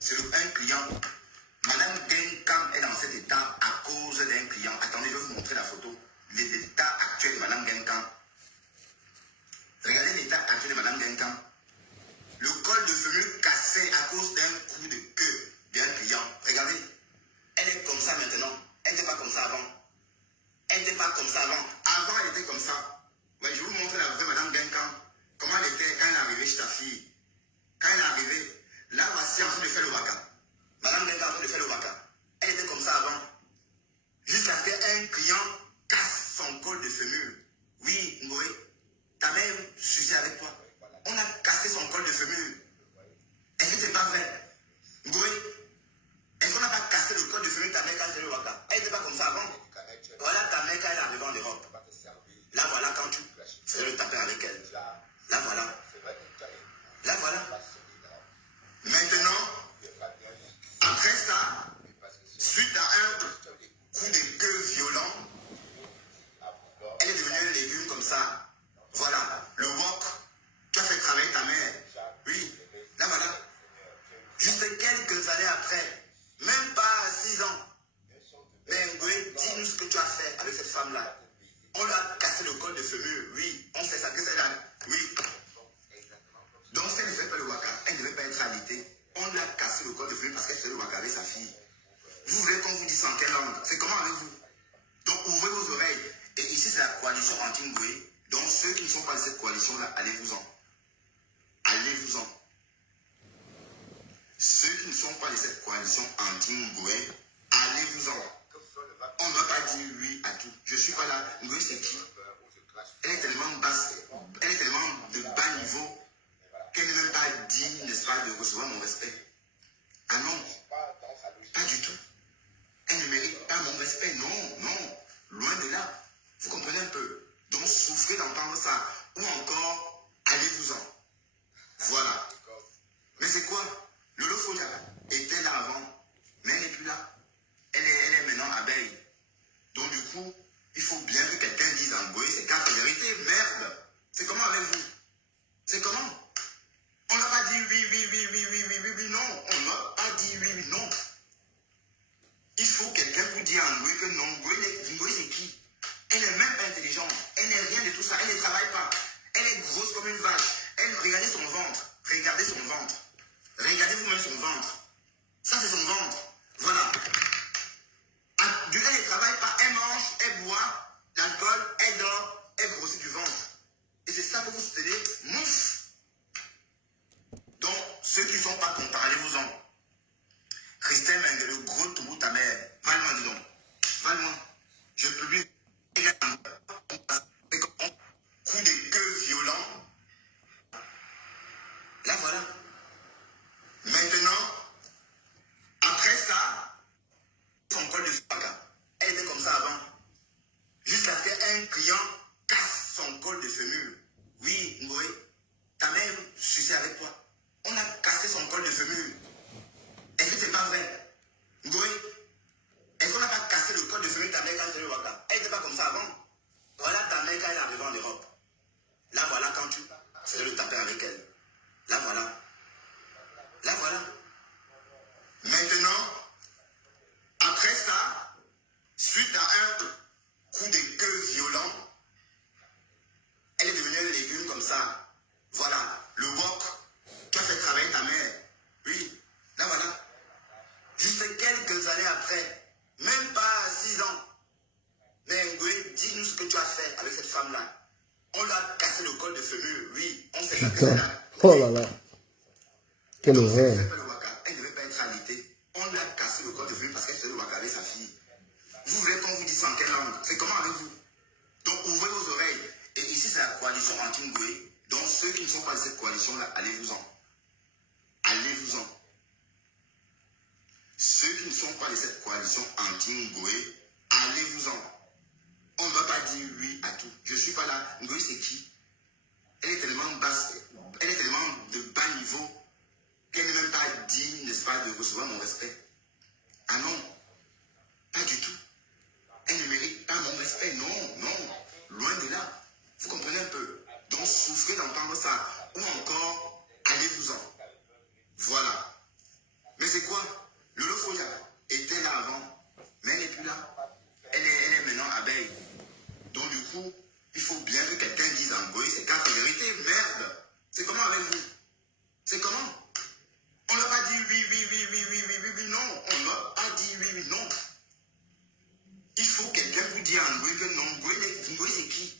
C'est un client. Madame Genkam est dans cet état à cause d'un client. Attendez, je vais vous montrer la photo. L'état actuel de Madame Genkam. Regardez l'état actuel de Madame Genkam. Le col de famille cassé à cause d'un coup de queue d'un client. Regardez. Elle est comme ça maintenant. Elle n'était pas comme ça avant. Elle n'était pas comme ça avant. Avant, elle était comme ça. Ouais, je vais vous montrer la vraie Madame Genkam. Comment elle était quand elle est arrivée chez ta fille. Quand elle est arrivée, là, voici en train de faire le waka. Madame Genkam en train de faire le waka. Elle était comme ça avant. Jusqu'à ce qu'un client casse son col de fémur. Oui, Ngoé, ta mère suçait avec toi. On a cassé son col de fémur. Est-ce que c'est pas vrai? Ngoé, est-ce qu'on n'a pas cassé le col de fémur de ta mère quand elle fait le waka? Elle n'était pas comme ça avant. Voilà ta mère quand elle est arrivée en Europe. Là, voilà quand tu faisais le taper avec elle. Là, voilà. Là, voilà. Maintenant, après ça, suite à un coup de queue violent, elle est devenue un légume comme ça. Voilà. Le wok, tu as fait travailler ta mère. Oui. Là, voilà. Juste quelques années après, même pas 6 ans. Mais Ngoé, dis-nous ce que tu as fait avec cette femme-là. On lui a cassé le col de fémur. Oui. On sait ça que c'est là. Oui. Donc, si elle ne fait pas le waka, elle ne devait pas être alitée. On lui a cassé le col de fémur parce qu'elle fait le waka avec sa fille. Vous voulez qu'on vous dise en quelle langue? C'est comment avec vous? Donc, ouvrez vos oreilles. Et ici, c'est la coalition anti-Ngoé. Donc, ceux qui ne sont pas de cette coalition-là, allez-vous-en. Allez-vous-en. Ceux qui ne sont pas de cette coalition anti-Ngoé, allez-vous-en. On ne va pas dire oui à tout. Je ne suis pas là. Ngoé, c'est qui? Elle est tellement basse. Elle est tellement de bas niveau qu'elle n'est même pas digne, n'est-ce pas, de recevoir mon respect. Ah non, pas du tout. Elle ne mérite pas mon respect. Non, non. Loin de là. Vous comprenez un peu? Donc, souffrez d'entendre ça. Ou encore, allez-vous-en. Voilà. Mais c'est quoi? Lolo Folia était là avant, mais elle n'est plus là. Elle est maintenant abeille. Donc, du coup, il faut bien que quelqu'un dise en Ngoé, c'est quatre vérités. Merde. C'est comment avec vous? C'est comment? On n'a pas dit oui, non. On n'a pas dit oui, non. Il faut quelqu'un pour dire en Ngoé que non. Ngoé, c'est qui? Elle n'est même pas intelligente. Elle n'est rien de tout ça. Elle ne travaille pas. Elle est grosse comme une vache. Regardez son ventre. Regardez son ventre. Regardez vous-même son ventre. Ça, c'est son ventre. Voilà. Elle ne travaille pas. Elle mange, elle boit l'alcool, elle dort, elle grossit du ventre. Et c'est ça que vous soutenez. Mouf. Donc, ceux qui ne sont pas contents, allez-vous-en. Christelle Mende, le gros toubou ta mère. Va-le-moi, dis donc. Va-le-moi. Je publie. Coup de queue violent. Là, voilà. Maintenant, après ça, son col de faka. Elle était comme ça avant. Jusqu'à ce qu'un client casse son col de fémur. Oui, Ngoé, ta mère suçait avec toi. On a cassé son col de fémur. Est-ce que c'est pas vrai? Ngoé, est-ce qu'on n'a pas cassé le col de fémur de ta mère quand elle faisait le waka? Elle n'était pas comme ça avant. Voilà ta mère quand elle est arrivée en Europe. Là, voilà quand tu faisais le taper avec elle. Là, voilà. Là, voilà. Maintenant, après ça, suite à un coup de queue violent, elle est devenue un légume comme ça. Voilà. Le wok, tu as fait travailler ta mère. Oui. Là, voilà. Juste quelques années après, même pas 6 ans. Mais Ngoé, dis-nous ce que tu as fait avec cette femme-là. On lui a cassé le col de fémur. Oui, on sait ça que c'est là. Oh là là. Quelle horreur. Elle ne devait pas être alitée. On lui a cassé le col de fémur parce qu'elle faisait le waka avec sa fille. Vous voulez qu'on vous dise en quelle langue? C'est comment avec vous? Donc ouvrez vos oreilles. Et ici c'est la coalition anti-Ngoé. Donc ceux qui ne sont pas de cette coalition-là, allez-vous-en. Allez-vous-en. Ceux qui ne sont pas de cette coalition anti-Ngoé, allez-vous-en. On ne va pas dire oui à tout. Je ne suis pas là. Ngoé, c'est qui? Elle est tellement entendre ça. Ou encore, allez-vous-en. Voilà. Mais c'est quoi? Lolo Folia était là avant, mais elle n'est plus là. Elle est maintenant abeille. Donc du coup, il faut bien que quelqu'un dise en Goï, c'est quatre vérités. Merde. C'est comment avec vous? C'est comment? On n'a pas dit oui, non. On n'a pas dit oui, non. Il faut quelqu'un vous dire en Goï que non. Goï, c'est qui?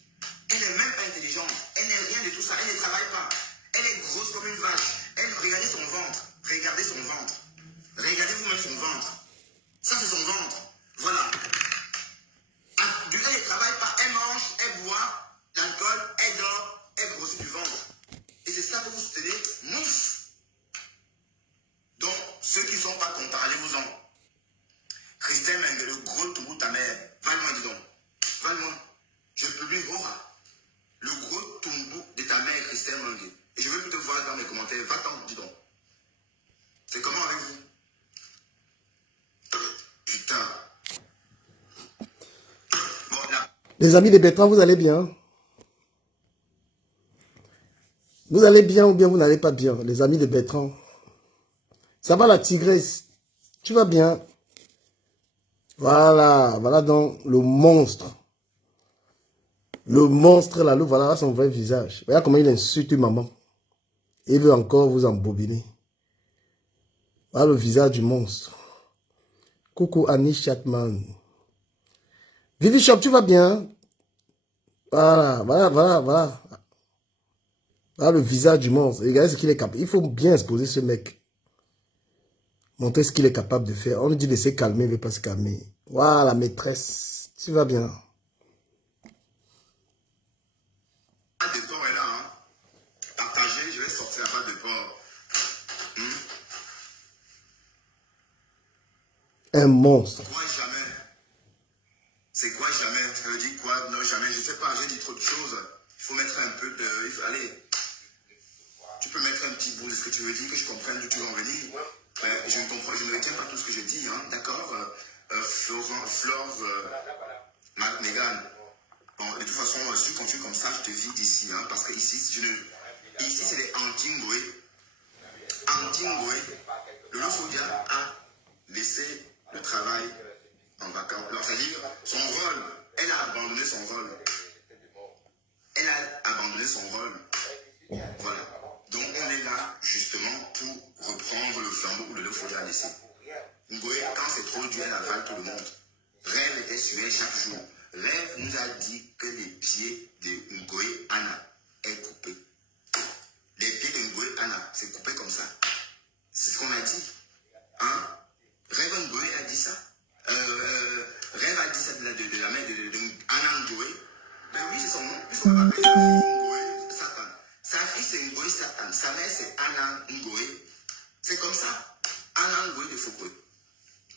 Elle n'est même pas intelligente. Elle n'est rien de tout ça. Elle ne travaille pas. Elle est grosse comme une vache. Regardez son ventre. Regardez son ventre. Regardez vous-même son ventre. Ça, c'est son ventre. Voilà. Elle ne travaille pas. Elle mange, elle boit l'alcool, elle dort, elle grossit du ventre. Et c'est ça que vous soutenez, mouf. Donc, ceux qui ne sont pas contents, allez-vous-en. Christelle Mengue, le gros tourou ta mère. Va-le-moi, dis donc. Va-le-moi. Je publie Rora. Le gros tombou de ta mère, Christelle Mengue. Et je veux plus te voir dans mes commentaires. Va-t'en, dis donc. C'est comment avec vous? Putain. Bon, là. Les amis de Bertrand, vous allez bien? Vous allez bien ou bien vous n'allez pas bien, les amis de Bertrand? Ça va la tigresse? Tu vas bien? Voilà, voilà donc le monstre. Le monstre là, voilà son vrai visage. Voilà comment il insulte maman. Il veut encore vous embobiner. Voilà le visage du monstre. Coucou Annie Chatman. Vivi Shop, tu vas bien? Voilà. Voilà le visage du monstre. Regardez ce qu'il est capable. Il faut bien exposer ce mec. Montrer ce qu'il est capable de faire. On lui dit de se calmer, il ne veut pas se calmer. Voilà, maîtresse. Tu vas bien? Pas de port est là, hein. Partagez, je vais sortir la bas de port. Un monstre. Quoi jamais? C'est quoi jamais? Ça veut dire quoi? Non, jamais. Je sais pas, j'ai dit trop de choses. Il faut mettre un peu de... Allez. Tu peux mettre un petit bout de ce que tu veux dire, que je comprenne d'où tu veux en venir. Je ne retiens pas tout ce que je dis, hein. D'accord? Flore, Megan. Bon, de toute façon, si tu continues comme ça, je te vide ici, hein. Parce que ici, c'est les anti-ngoué. Anti-ngoué. Le Lofodia a laissé le travail en vacances. Alors, c'est-à-dire, son rôle, elle a abandonné son rôle. Elle a abandonné son rôle. Voilà. Donc, on est là, justement, pour reprendre le flambeau où le Lofodia a laissé. Ngoé, quand c'est trop dur, elle avale tout le monde. Rêve était sur elle chaque jour. Rêve nous a dit que les pieds de Ngoé Anna est coupé. Les pieds de Ngoé Anna, c'est coupé comme ça. C'est ce qu'on a dit. Hein? Rêve Ngoé a dit ça. Rêve a dit ça de la mère de Anna Ngoé. Ben oui, c'est son nom. Puisqu'on va appeler sa fille Ngoé Satan. Sa fille c'est Ngoé Satan. Sa mère c'est Anna Ngoé. C'est comme ça. Anna Ngoé de Foucault.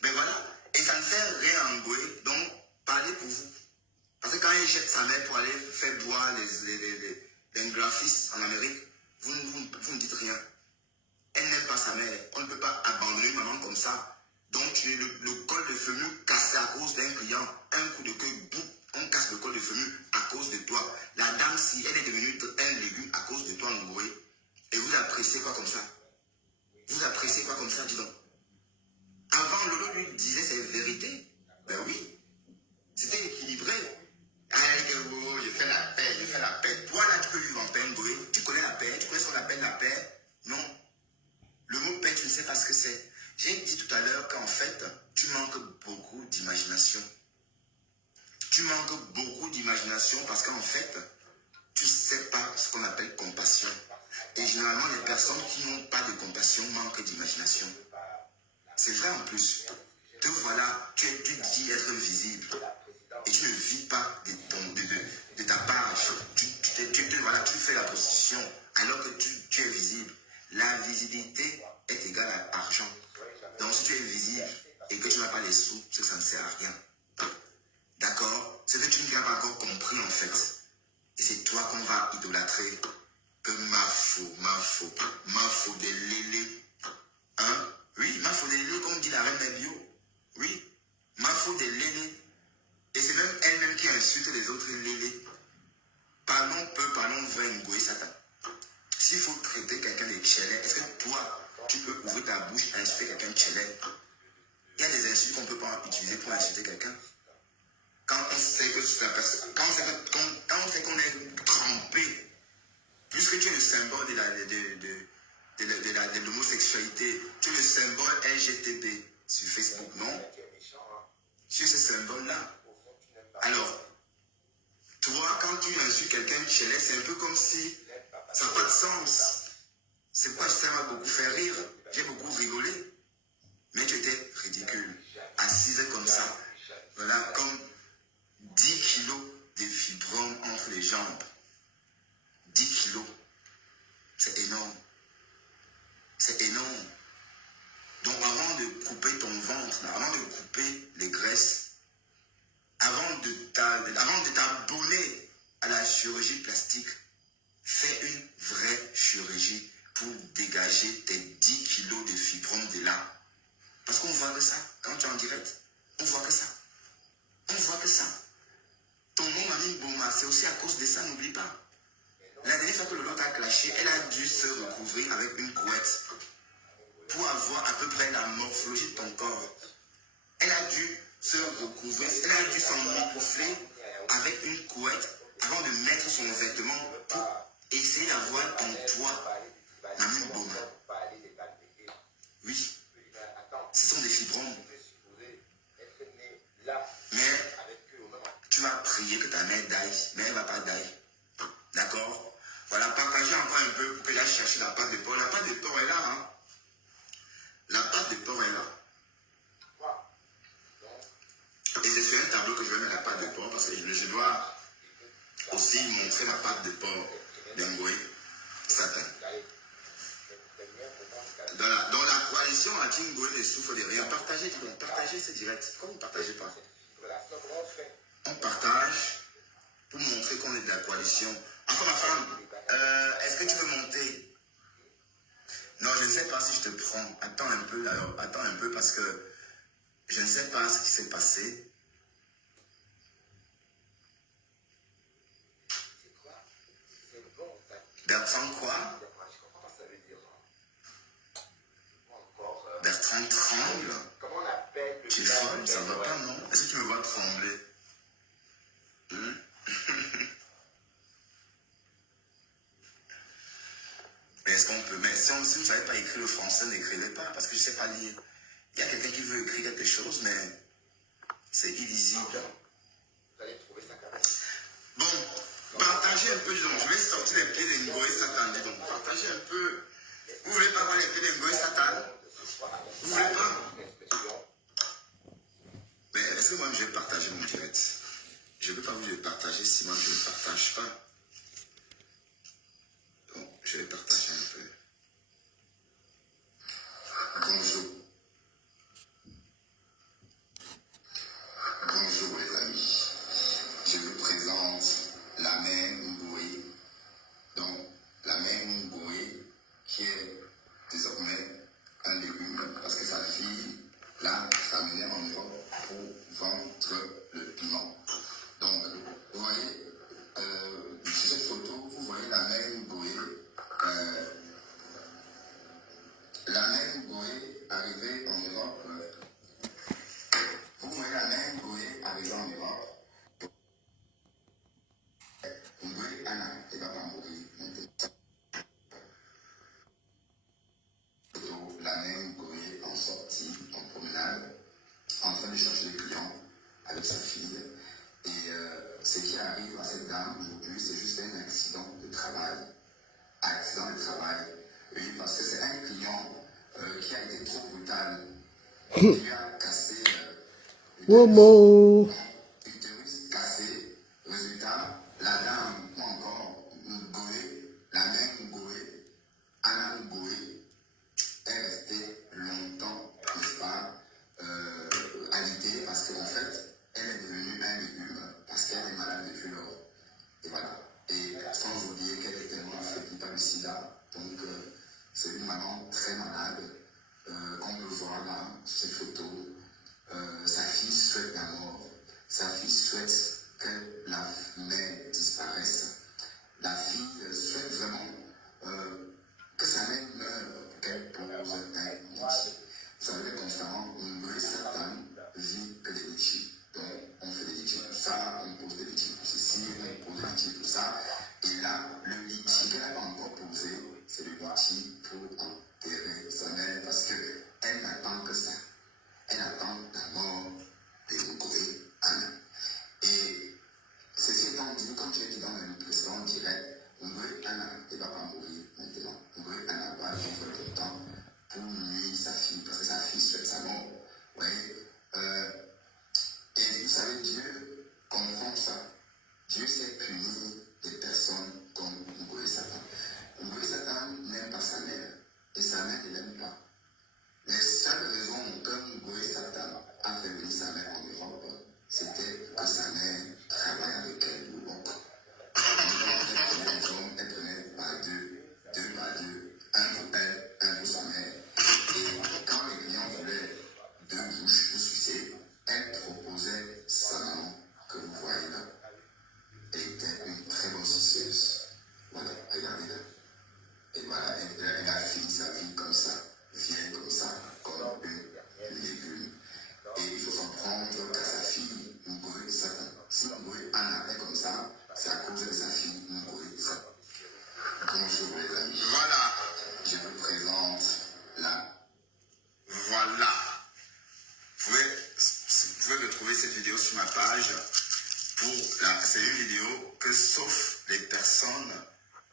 Ben voilà. Et ça ne fait rien en Ngoé. Donc, parlez pour vous. Parce que quand il jette sa mère pour aller faire boire les graphistes en Amérique, vous ne dites rien. Elle n'aime pas sa mère. On ne peut pas abandonner une maman comme ça. Donc, le col de fémur cassé à cause d'un client. Un coup de queue, boum, on casse le col de fémur à cause de toi. La dame, si elle est devenue un légume à cause de toi, en Ngoé, et vous appréciez quoi comme ça? Vous appréciez quoi comme ça, dis donc? Avant, Lolo lui disait ses vérités. Ben oui. C'était équilibré. Ah, je fais la paix, Toi, là, tu peux vivre en paix, Ngoé. Tu connais la paix. Tu connais ce qu'on appelle la paix? Non. Le mot paix, tu ne sais pas ce que c'est. J'ai dit tout à l'heure qu'en fait, tu manques beaucoup d'imagination. Tu manques beaucoup d'imagination parce qu'en fait, tu ne sais pas ce qu'on appelle compassion. Et généralement, les personnes qui n'ont pas de compassion manquent d'imagination. C'est vrai en plus. Te voilà, tu dis être visible. Et tu ne vis pas de ta page. Voilà, tu fais la prostitution alors que tu es visible. La visibilité est égale à argent. Donc si tu es visible et que tu n'as pas les sous, c'est que ça ne sert à rien. D'accord? C'est que tu n'as pas encore compris en fait. Et c'est toi qu'on va idolâtrer. Que ma faux des lélés. Hein? Oui, ma faux des lélés, comme dit la reine bio. Oui, ma faux des lélés. Et c'est même elle-même qui insulte les autres lélés. Parlons peu, parlons vrai, Ngoé Satan. ta bouche insulter quelqu'un de chelem. Il y a des insultes qu'on ne peut pas utiliser pour insulter quelqu'un. Quand on sait que la personne, quand on sait qu'on est trempé, puisque tu es le symbole de l'homosexualité, tu es le symbole LGTB sur Facebook, non? Tu es ce symbole-là. Alors, toi, quand tu insultes quelqu'un de chelem, c'est un peu comme si ça n'a pas de sens. C'est pas ça m'a beaucoup fait rire. J'ai beaucoup rigolé. Mais tu étais ridicule. Assise comme ça. Voilà, comme 10 kilos de fibromes entre les jambes. 10 kilos. C'est énorme. C'est énorme. Donc avant de couper ton ventre, avant de couper les graisses, avant de t'abonner à la chirurgie plastique, fais une vraie chirurgie pour dégager tes 10 kilos de fibromes de là. Parce qu'on voit que ça, quand tu es en direct, on voit que ça. On voit que ça. Ton nom Mamie Boma, c'est aussi à cause de ça, n'oublie pas. La dernière fois que le lot a clashé, elle a dû se recouvrir avec une couette pour avoir à peu près la morphologie de ton corps. Elle a dû se recouvrir, elle a dû s'emmoufler avec une couette avant de mettre son vêtement pour essayer d'avoir ton poids. Mamie Boma. Oui. Ce sont des fibromes. Mais tu vas prier que ta mère daille, mais elle ne va pas daille. D'accord? Voilà, partagez encore un peu pour que j'aille chercher la pâte de porc. La pâte de porc est là, hein? La pâte de porc est là. Et c'est sur un tableau que je vais mettre la pâte de porc parce que je dois aussi montrer ma pâte de porc d'Ngoé Satan. Dans la coalition anti-Ngoé ne souffre de rien. Partagez ce direct. Comment vous ne partagez pas? On partage pour montrer qu'on est de la coalition. Enfin, ma femme, est-ce que tu veux monter? Non, je ne sais pas si je te prends. Attends un peu, alors. Attends un peu parce que je ne sais pas ce qui s'est passé. Bertrand quoi? Bertrand tremble. Tu es folle, ça ne va pas, non? Est-ce que tu me vois trembler? Mais est-ce qu'on peut... Mais si vous ne savez pas écrire le français, n'écrivez pas, parce que je ne sais pas lire. Il y a quelqu'un qui veut écrire quelque chose, mais c'est illisible. Bon, partagez un peu, donc je vais sortir les pieds de Ngoé Satan. Donc, partagez un peu. Vous ne voulez pas voir les pieds de Ngoé Satan? Vous ne voulez pas? Mais est-ce que moi je vais partager mon direct? Je ne peux pas vous le partager si moi je ne partage pas. Donc, je vais partager un peu. Bonjour. Bonjour les amis. Je vous présente la mère Ngoué. Donc, la mère Ngoué qui est désormais un légume parce que sa fille l'a ramené en Europe pour vendre le piment. Donc, vous voyez, sur cette photo, vous voyez la mère Ngoué. La mère Ngoué arrivée en Europe. Vous voyez la mère Ngoué arrivée en Europe. Ngoué Anna, elle va pas mourir. La mère Ngoué en sortie, en promenade, en train de chercher des clients avec sa fille. Et ce qui arrive à cette dame aujourd'hui, c'est juste un accident de travail. Accident de travail. Oui, parce que c'est un client qui a été trop brutal. Il lui a cassé l'utérus cassé. Résultat, la dame, ou encore Ngoué, la mère Ngoué, Anna Ngoué, est restée longtemps, n'est-ce pas, alitée parce qu'en fait, elle est devenue un légume parce qu'elle est malade depuis lors. Et voilà. Et sans oublier qu'elle est tellement affaiblie par le sida. Donc, c'est une maman très malade. On peut voir là, sur cette photo. Sa fille souhaite la mort. Sa fille souhaite que la mère disparaisse. La fille souhaite vraiment que sa mère meure. ne va pas mourir maintenant. Ngoé Anna va vivre longtemps pour nuire sa fille, parce que sa fille souhaite sa mort. Vous voyez, et vous savez, Dieu comprend ça. Dieu sait punir des personnes comme Ngoé Satan. Ngoé Satan n'aime pas sa mère, et sa mère ne l'aime pas. Les seules raisons que Ngoé Satan a fait venir sa mère en Europe, c'était que sa mère travaille avec elle ou l'autre. Elle prenait par deux par deux, un pour elle, un pour sa mère. Et quand les clients voulaient deux bouches pour sucer, elle proposait sa maman que vous voyez là. Elle était une très bonne suceuse. Voilà, regardez là. Et voilà, elle a fini sa vie comme ça, vient comme ça, comme une légume. Et il faut comprendre qu'à sa fille, Ngoé Satan. Si Ngoé Anna est comme ça, c'est à cause de sa fille, Ngoé Satan. Bonjour les amis. Voilà, je vous présente là. Voilà. Vous pouvez retrouver cette vidéo sur ma page. C'est une vidéo que sauf les personnes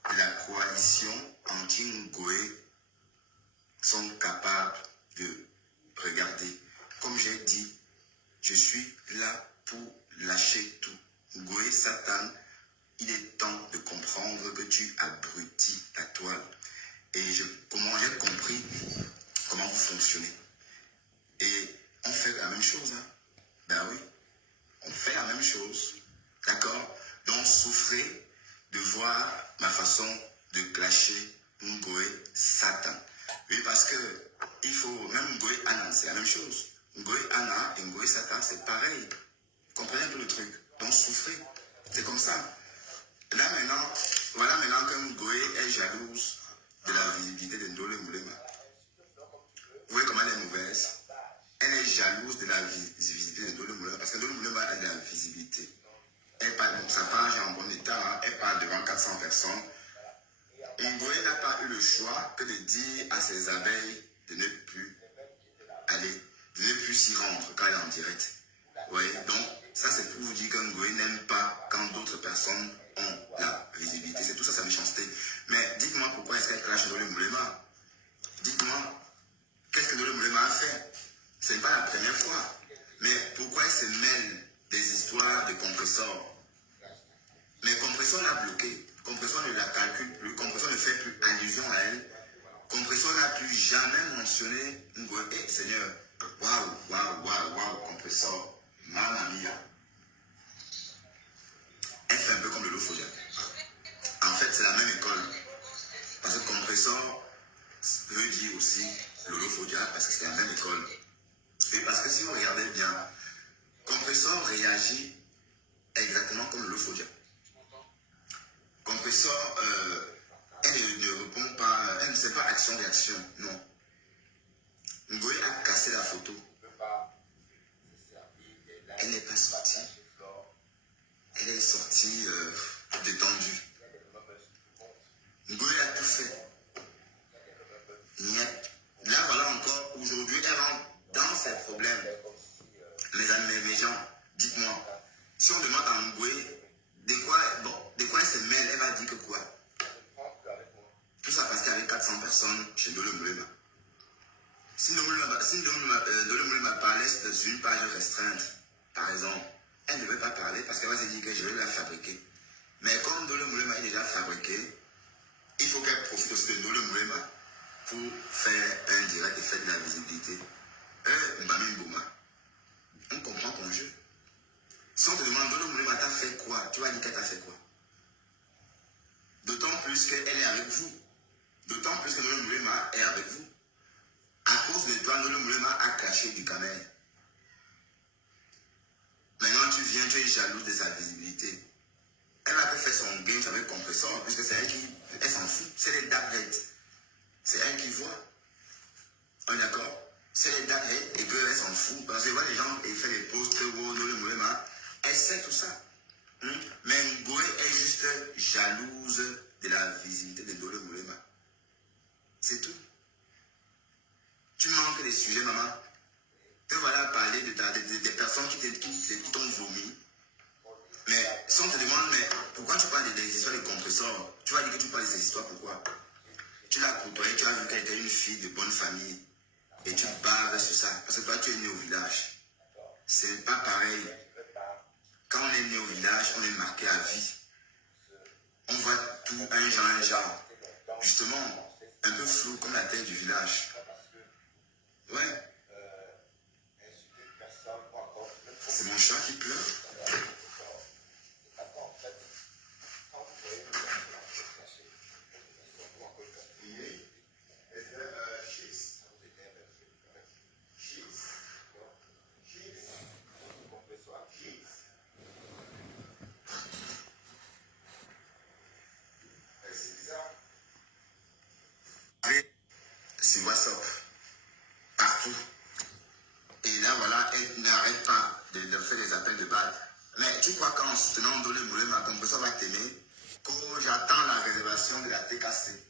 de la coalition anti-Ngoé sont capables de regarder. Comme j'ai dit, je suis là pour lâcher tout. Ngoé Satan, il est temps de comprendre que tu abrutis la toile. Et j'ai compris comment vous fonctionnez. Et on fait la même chose. Hein? Ben oui, on fait la même chose. D'accord? Donc souffrez de voir ma façon de clasher Ngoé Satan. Oui, parce que il faut, même Ngoé Anna, c'est la même chose. Ngoé Anna et Ngoé Satan, c'est pareil. Vous comprenez un peu le truc? Donc souffrez. C'est comme ça. Là maintenant, voilà maintenant que Ngoé est jalouse de la visibilité de Ndolé Moulema. Vous voyez comment elle est mauvaise? Elle est jalouse de la visibilité de Ndolé Moulema parce que Ndolé Moulema a de la visibilité. Elle parle, sa page est en bon état, hein, elle parle devant 400 personnes. Ngoé n'a pas eu le choix que de dire à ses abeilles de ne plus aller, de ne plus s'y rendre quand elle est en direct. Vous voyez, donc ça c'est pour vous dire que Ngoé n'aime pas quand d'autres personnes ont la visibilité. C'est tout ça sa méchanceté. Mais dites-moi pourquoi est-ce qu'elle clash Ndolé Moulema? Dites-moi, qu'est-ce que Ndolé Moulema a fait? Ce n'est pas la première fois. Mais pourquoi elle se mêle des histoires de compresseurs? Mais compresseur l'a bloqué. Compresseur ne la calcule plus. Compresseur ne fait plus allusion à elle. Compresseur n'a plus jamais mentionné Ngoé. Eh, Seigneur, waouh, compresseur. Mamma mia. Elle fait un peu comme le Lofodia. En fait, c'est la même école. Parce que compresseur veut dire aussi le Lofodia parce que c'est la même école. Et parce que si vous regardez bien, compresseur réagit exactement comme le Lofodia. Compresseur, elle ne répond pas, elle ne sait pas action-réaction, non. Ngoé a cassé la photo. Elle n'est pas sortie. Elle est sortie détendue. Ngoé a tout fait. Là, voilà encore, aujourd'hui, elle rentre dans ses problèmes. Les amis, mes gens, dites-moi, si on demande à Ngoé de quoi elle se mêle, elle va dire que quoi? Tout ça parce qu'il y avait 400 personnes chez Ndolé Moulema. Si Ndolé Moulema parlait sur une page restreinte, par exemple, elle ne devait pas parler parce qu'elle va se dire que je vais la fabriquer. Mais comme Ndolé Moulema est déjà fabriqué, il faut qu'elle profite aussi de Ndolé Moulema pour faire un direct et faire de la visibilité. Mbami Mboma, on comprend ton jeu. Si on te demande Ndolé Moulema t'a fait quoi, tu vas dire qu'elle t'a fait quoi? D'autant plus qu'elle est avec vous. D'autant plus que Ndolé Moulema est avec vous. À cause de toi, Ndolé Moulema a caché du camel. Maintenant, tu viens, tu es jalouse de sa visibilité. Elle va te faire son game avec compresseur, puisque c'est elle qui... Elle s'en fout. C'est les dark heads. C'est elle qui voit. On est d'accord? C'est les dark heads et qu'elle s'en fout. Parce que je vois les gens et fait des posts que Ndolé Moulema, elle sait tout ça. Mais Ngoé est juste jalouse de la visibilité de Ndolé Moulema. C'est tout. Tu manques des sujets, maman. Te voilà parler des personnes qui t'ont vomi. Mais si on te demande, mais pourquoi tu parles des histoires des compresseurs, tu vas dire que tu parles de ces histoires, pourquoi? fille de bonne famille et tu te bases sur ça. Parce que toi, tu es né au village. C'est pas pareil. Quand on est né au village, on est marqué à vie. On voit tout un genre. Justement, un peu flou comme la tête du village. Ouais. C'est mon chat qui pleure. C'est WhatsApp. Partout. Et là, voilà, elle n'arrête pas de faire des appels de balle. Mais tu crois qu'en soutenant Ndolé Moulé, ma compresseur va t'aimer, que j'attends la réservation de la TKC.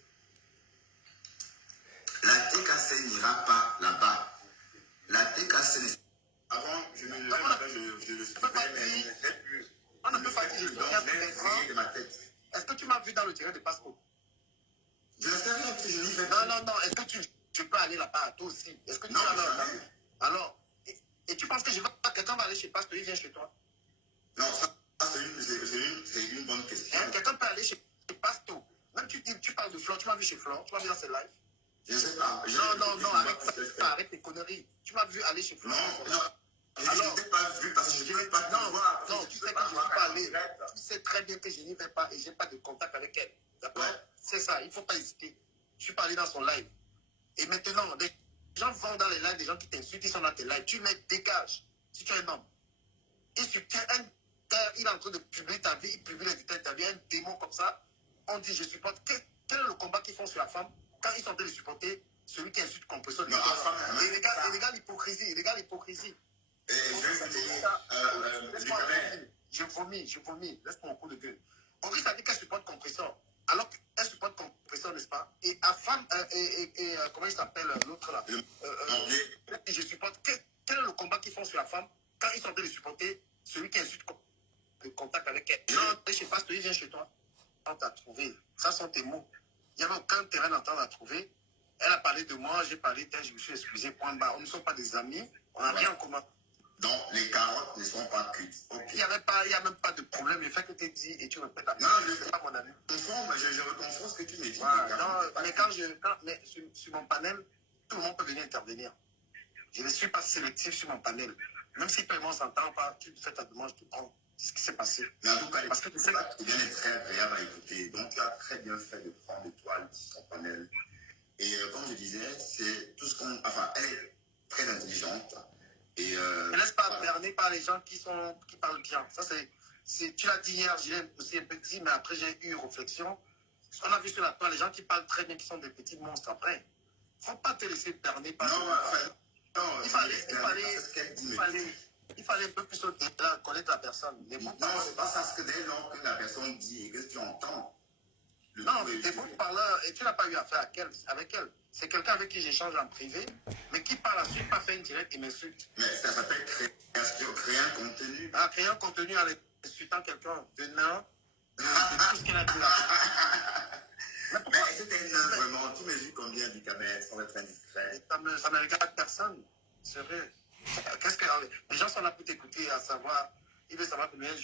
La TKC n'ira pas là-bas. La TKC n'est... Avant, je me levais, je le suivais, mais je n'étais plus... On ne peut pas dire de ma tête. Est-ce que tu m'as vu dans le direct de Pasco? Je ne sais rien, parce que je n'y vais Non, pas. non, non. Est-ce que tu peux aller là-bas, toi aussi? Est-ce que tu Non, vas là jamais. Alors, et tu penses que quelqu'un va aller chez Pasco, il vient chez toi? Non, ça, c'est une bonne question. Hein, quelqu'un peut aller chez Pasco. Même tu parles de Flore, tu m'as vu chez Flore, tu m'as vu dans ses lives. Je ne sais pas. Non, arrête tes conneries. Tu m'as vu aller chez Flore. Non. Je ne t'ai pas vu parce que je ne veux pas te voir. Non, tu sais que je ne suis pas allé. Tu sais très bien que je n'y vais pas et je n'ai pas de contact avec elle. D'accord? Ouais. C'est ça, il ne faut pas hésiter. Je suis pas allé dans son live. Et maintenant, les gens vont dans les lives, des gens qui t'insultent, ils sont dans tes lives. Tu mets dégage. Si tu es un homme. Et si tu es un gars, il est en train de publier ta vie, il publie les détails de ta vie, un démon comme ça, on dit je supporte. Quel est le combat qu'ils font sur la femme quand ils sont en train de supporter celui qui insulte compresseur? Et les gars, l'hypocrisie. Et je vais vous dire, Je vomis. Laisse-moi un coup de gueule. Henri, ça dit qu'elle supporte compresseur. Alors qu'elle supporte compresseur, n'est-ce pas? Et à femme, comment il s'appelle l'autre là? Je supporte. Quel est le combat qu'ils font sur la femme quand ils sont en train de supporter celui qui insulte le contact avec elle? Non, je ne sais pas, il vient chez toi. On t'a trouvé. Ça sont tes mots. Il n'y avait aucun terrain d'entente à trouver. Elle a parlé de moi, j'ai parlé d'elle, je me suis excusé, point barre. On ne sont pas des amis, on n'a rien en commun. donc les carottes ne sont pas cuites. Okay. Il n'y a même pas de problème. Le fait que tu dit et tu répètes la non, je ne sais pas mon ami. Je reconfronte ce que tu me dis. Voilà, non, mais sur mon panel, tout le monde peut venir intervenir. Je ne suis pas sélectif sur mon panel. Même si tout le monde ne s'entend pas, tu fais ta demande, je te prends. C'est ce qui s'est passé. Mais en tout cas, parce que tu sais que bien est très agréable à écouter. Donc tu as très bien fait de prendre l'étoile sur ton panel. Et comme je disais, c'est tout ce qu'on... Enfin, elle est très intelligente. Et ne laisse pas berner par les gens qui parlent bien. Ça, tu l'as dit hier, je l'ai aussi un peu dit, mais après j'ai eu une réflexion. On a vu sur la toile, les gens qui parlent très bien, qui sont des petits monstres après. Il ne faut pas te laisser berner par... Non, il fallait un peu plus connaître la personne. Non, c'est pas ça, ce que dès lors que la personne dit et que tu entends. Non, des bons parleurs, et tu n'as pas eu affaire avec elle. C'est quelqu'un avec qui j'échange en privé, mais qui par la suite pas fait une directe et m'insulte. Mais ça s'appelle créer un contenu. Créer un contenu en insultant quelqu'un de nain, de tout ce qu'elle a dit. Mais c'était nain, vraiment. Tu mesures combien du caméra sans être indiscret? Ça ne regarde personne. C'est vrai. Les gens sont là pour t'écouter, à savoir, ils veulent savoir combien de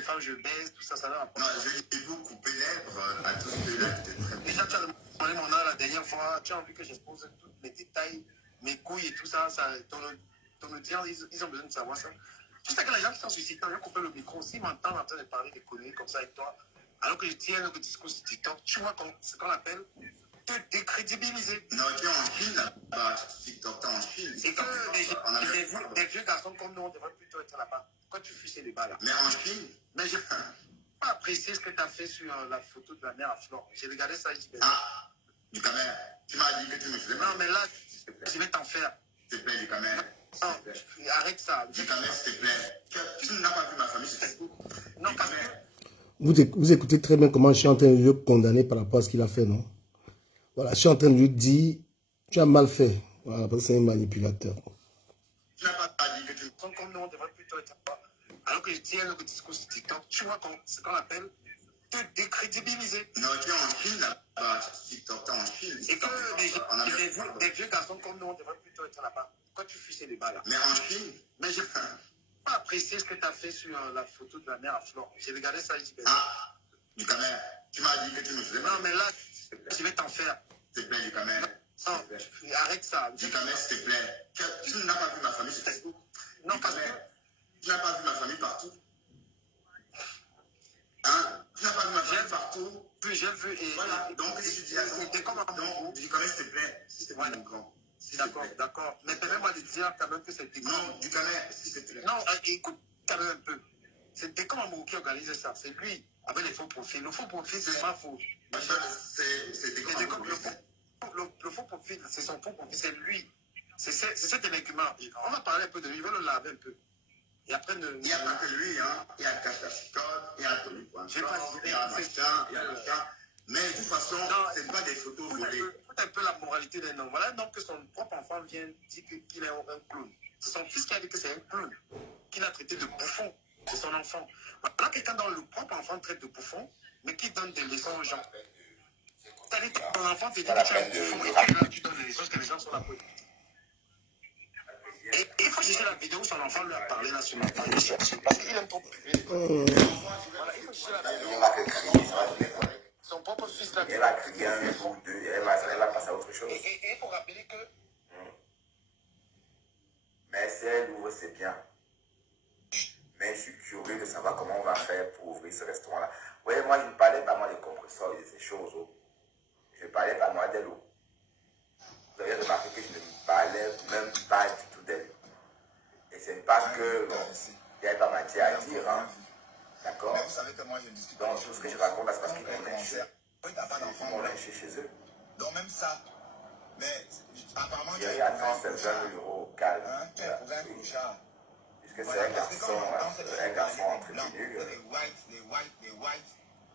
femmes je baise, tout ça, ça leur apporte. Non, je vais vous couper l'èbre à tous ceux-là qui étaient très bien. Déjà, tu as demandé mon âge la dernière fois, tu as envie que j'expose tous mes détails, mes couilles et tout ça, ton audience, ils ont besoin de savoir ça. Tu sais que les gens qui sont sur TikTok, j'ai coupé le micro, s'ils m'entendent en train de parler des conneries comme ça avec toi, alors que je tiens le discours sur TikTok, tu vois ce qu'on appelle te décrédibiliser. Non, tu es en Chine là-bas, TikTok, tu es en Chine. Et que des vieux garçons comme nous, on devrait plutôt être là-bas. Quand tu fais ces débats-là. Mais en Chine. Mais je n'ai pas apprécié ce que tu as fait sur la photo de la mère à Flore. J'ai regardé ça et j'ai dit... Ah, du caméra. Tu m'as dit que tu me faisais pas. Non, mais là, je vais t'en faire. S'il te plaît, du caméra. Non, arrête ça. Du caméra, s'il te plaît. Tu n'as pas vu ma famille sur Facebook. Non, parce que... Vous écoutez très bien comment je suis en train de le condamner par rapport à ce qu'il a fait, non? Voilà, je suis en train de lui dire, tu as mal fait. Voilà, parce que c'est un manipulateur. Tu n'as pas dit que tu... Comme nous, on devrait plutôt être là. Alors que je tiens le discours sur TikTok, tu vois ce qu'on appelle te te décrédibiliser. Non, tu es en Chine là-bas, TikTok, t'es en Chine. Et que On a des vieux garçons comme nous, on devrait plutôt être là-bas. Pourquoi tu fuis ces débats-là? Mais en Chine, Mais j'ai pas apprécié ce que tu as fait sur la photo de la mère à Flore. J'ai regardé ça et j'ai dit, ah, du caméra, tu m'as dit que tu me faisais non, mais là, je vais t'en faire. s'il te plaît, du caméra. Non, arrête ça. Du caméra, s'il te plaît. Tu n'as pas vu ma famille sur Facebook? Non, parce que... Tu n'as pas vu ma famille partout? Hein? Tu n'as pas vu ma famille partout? Puis j'ai vu et... Voilà, donc si tu dis à c'était comme un donc, du caméra, s'il te plaît. S'il te plaît, mon grand. D'accord, d'accord. Mais permets-moi de dire quand même que c'était... Non, du caméra, s'il te plaît. Non, écoute quand même un peu. C'était comme un mot qui organisait ça. C'est lui, avec les faux profils. Le faux profil, c'est pas faux. C'était Comme le faux profil, c'est son faux profil, c'est lui. C'est cet élément. On va parler un peu de lui, il va le laver un peu. Et après, il n'y a pas que lui, hein. Il y a Kachachikod, il y a Tony Poinçon, il y a machin, il y a machin. Mais de toute façon, ce n'est pas des photos volées. C'est un peu la moralité d'un homme. Voilà donc que son propre enfant vient dire qu'il est un clown. C'est son fils qui a dit que c'est un clown, qu'il a traité de bouffon de son enfant. Voilà quelqu'un dont le propre enfant traite de bouffon, mais qui donne des leçons aux gens. C'est-à-dire que ton enfant te dit que tu es un bouffon et là tu donnes des leçons que les gens sont là pour. Et il faut chercher la vidéo où son enfant lui a parlé là sur la page. Parce qu'il aime trop. Voilà, il faut chercher la vidéo. Son propre fils là. Elle va crier un jour ou deux, elle va passer à autre chose. Et il faut rappeler que. Mais si elle ouvre, c'est bien. Mais je suis curieux de savoir comment on va faire pour ouvrir ce restaurant-là. Oui, moi, je ne parlais pas moi des compresseurs et de ces choses. Je ne parlais pas moi d'elle. Vous avez remarqué que je ne parlais même pas du tout d'elle. Et ce n'est pas que il n'y avait pas matière à dire. Hein. D'accord? Mais vous savez que moi, je discute. Donc, tout ce que je raconte, c'est parce qu'ils m'ont lynché. Oui, t'as pas d'enfant. Ils m'ont lynché chez eux. Donc, même ça. Mais apparemment, il y a attends, c'est 20 euros calme. Hein, tu es pour un clochard. Puisque c'est un garçon entretenu. Les whites,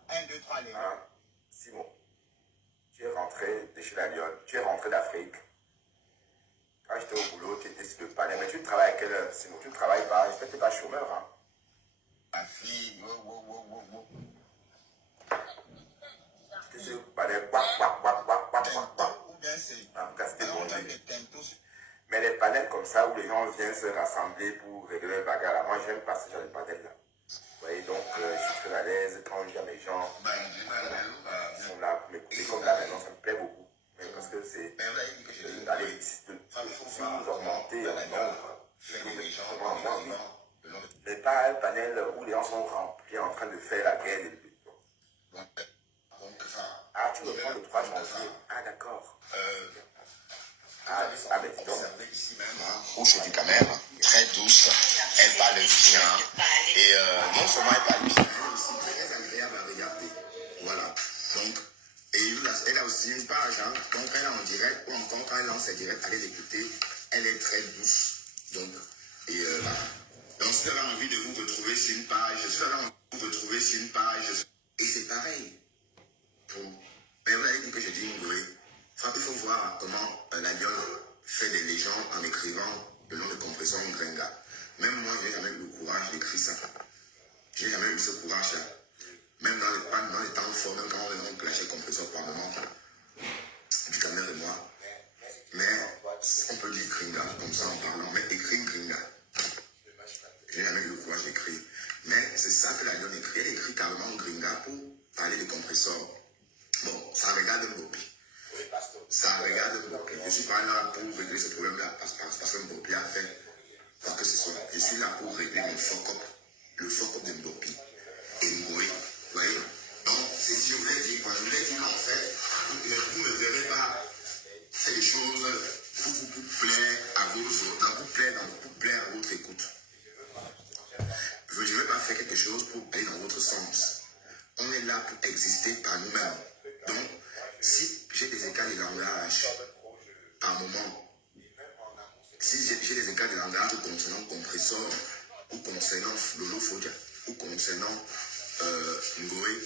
1, 2, 3, les Hein, Simon, tu es rentré de chez la Lyon, tu es rentré d'Afrique. Quand j'étais au boulot, tu étais sur le palais. Mais tu travailles à quelle heure, Simon? Tu ne travailles pas, j'espère que tu n'es pas chômeur. Hein. Ma fille, Tu sais, le palais, ou bien c'est. en tout cas, c'était bon. Mais les panels comme ça où les gens viennent se rassembler pour régler le bagarre, là, moi j'aime pas ce genre de panel là. Vous voyez, donc je suis très à l'aise quand il y a mes gens qui sont là pour m'écouter comme la maison, ça me plaît beaucoup. Mais parce que c'est d'aller si vous augmentez en nombre, vraiment moins, oui. Mais pas un panel où les gens sont remplis en train de faire la guerre. Ah, tu reprends le 3 janvier. Ah, d'accord. Avec ici même, où c'est du caméra, très douce, elle parle bien, et non seulement elle parle bien, elle est aussi très agréable à regarder. Voilà. Donc, et elle a aussi une page, hein, donc elle est en direct, ou encore quand elle lance ses directs, allez l'écouter, elle est très douce. Donc, et voilà. Donc, si vous avez envie de vous retrouver sur une page, si vous avez envie de vous retrouver sur une page, et c'est pareil. Mais vous avez dit que j'ai dit une bruit. Enfin, il faut voir comment la Lyon fait des légendes en écrivant le nom de compression Gringa. Même moi, je n'ai jamais eu le courage d'écrire ça. Je n'ai jamais eu ce courage-là. Même dans les temps forts, même quand on clashait compression par moment, du caméra et moi. Mais on peut dire Gringa, comme ça en parlant, mais écrire Gringa. Je n'ai jamais eu le courage d'écrire. Mais c'est ça que la Lyon écrit. Elle écrit carrément Gringa pour parler de compresseurs. Bon, ça regarde Mbopi. Ça regarde Mbopi. Je ne suis pas là pour régler ce problème-là parce que Mbopi a fait quoi que ce soit. Je suis là pour régler mon fuck-up. Le fuck-up de Mbopi. Et Mboé. Vous voyez? Donc, c'est ce que je voulais dire. Quand je voulais dire qu'en fait, vous ne me verrez pas faire des choses pour vous plaire à vos autres, pour plaire à votre écoute. Je ne vais pas faire quelque chose pour aller dans votre sens. On est là pour exister par nous-mêmes. Donc, si j'ai des écarts de langage par moment, si j'ai des écarts de langage concernant compresseur, ou concernant Lolo Fodia, ou concernant Ngoé,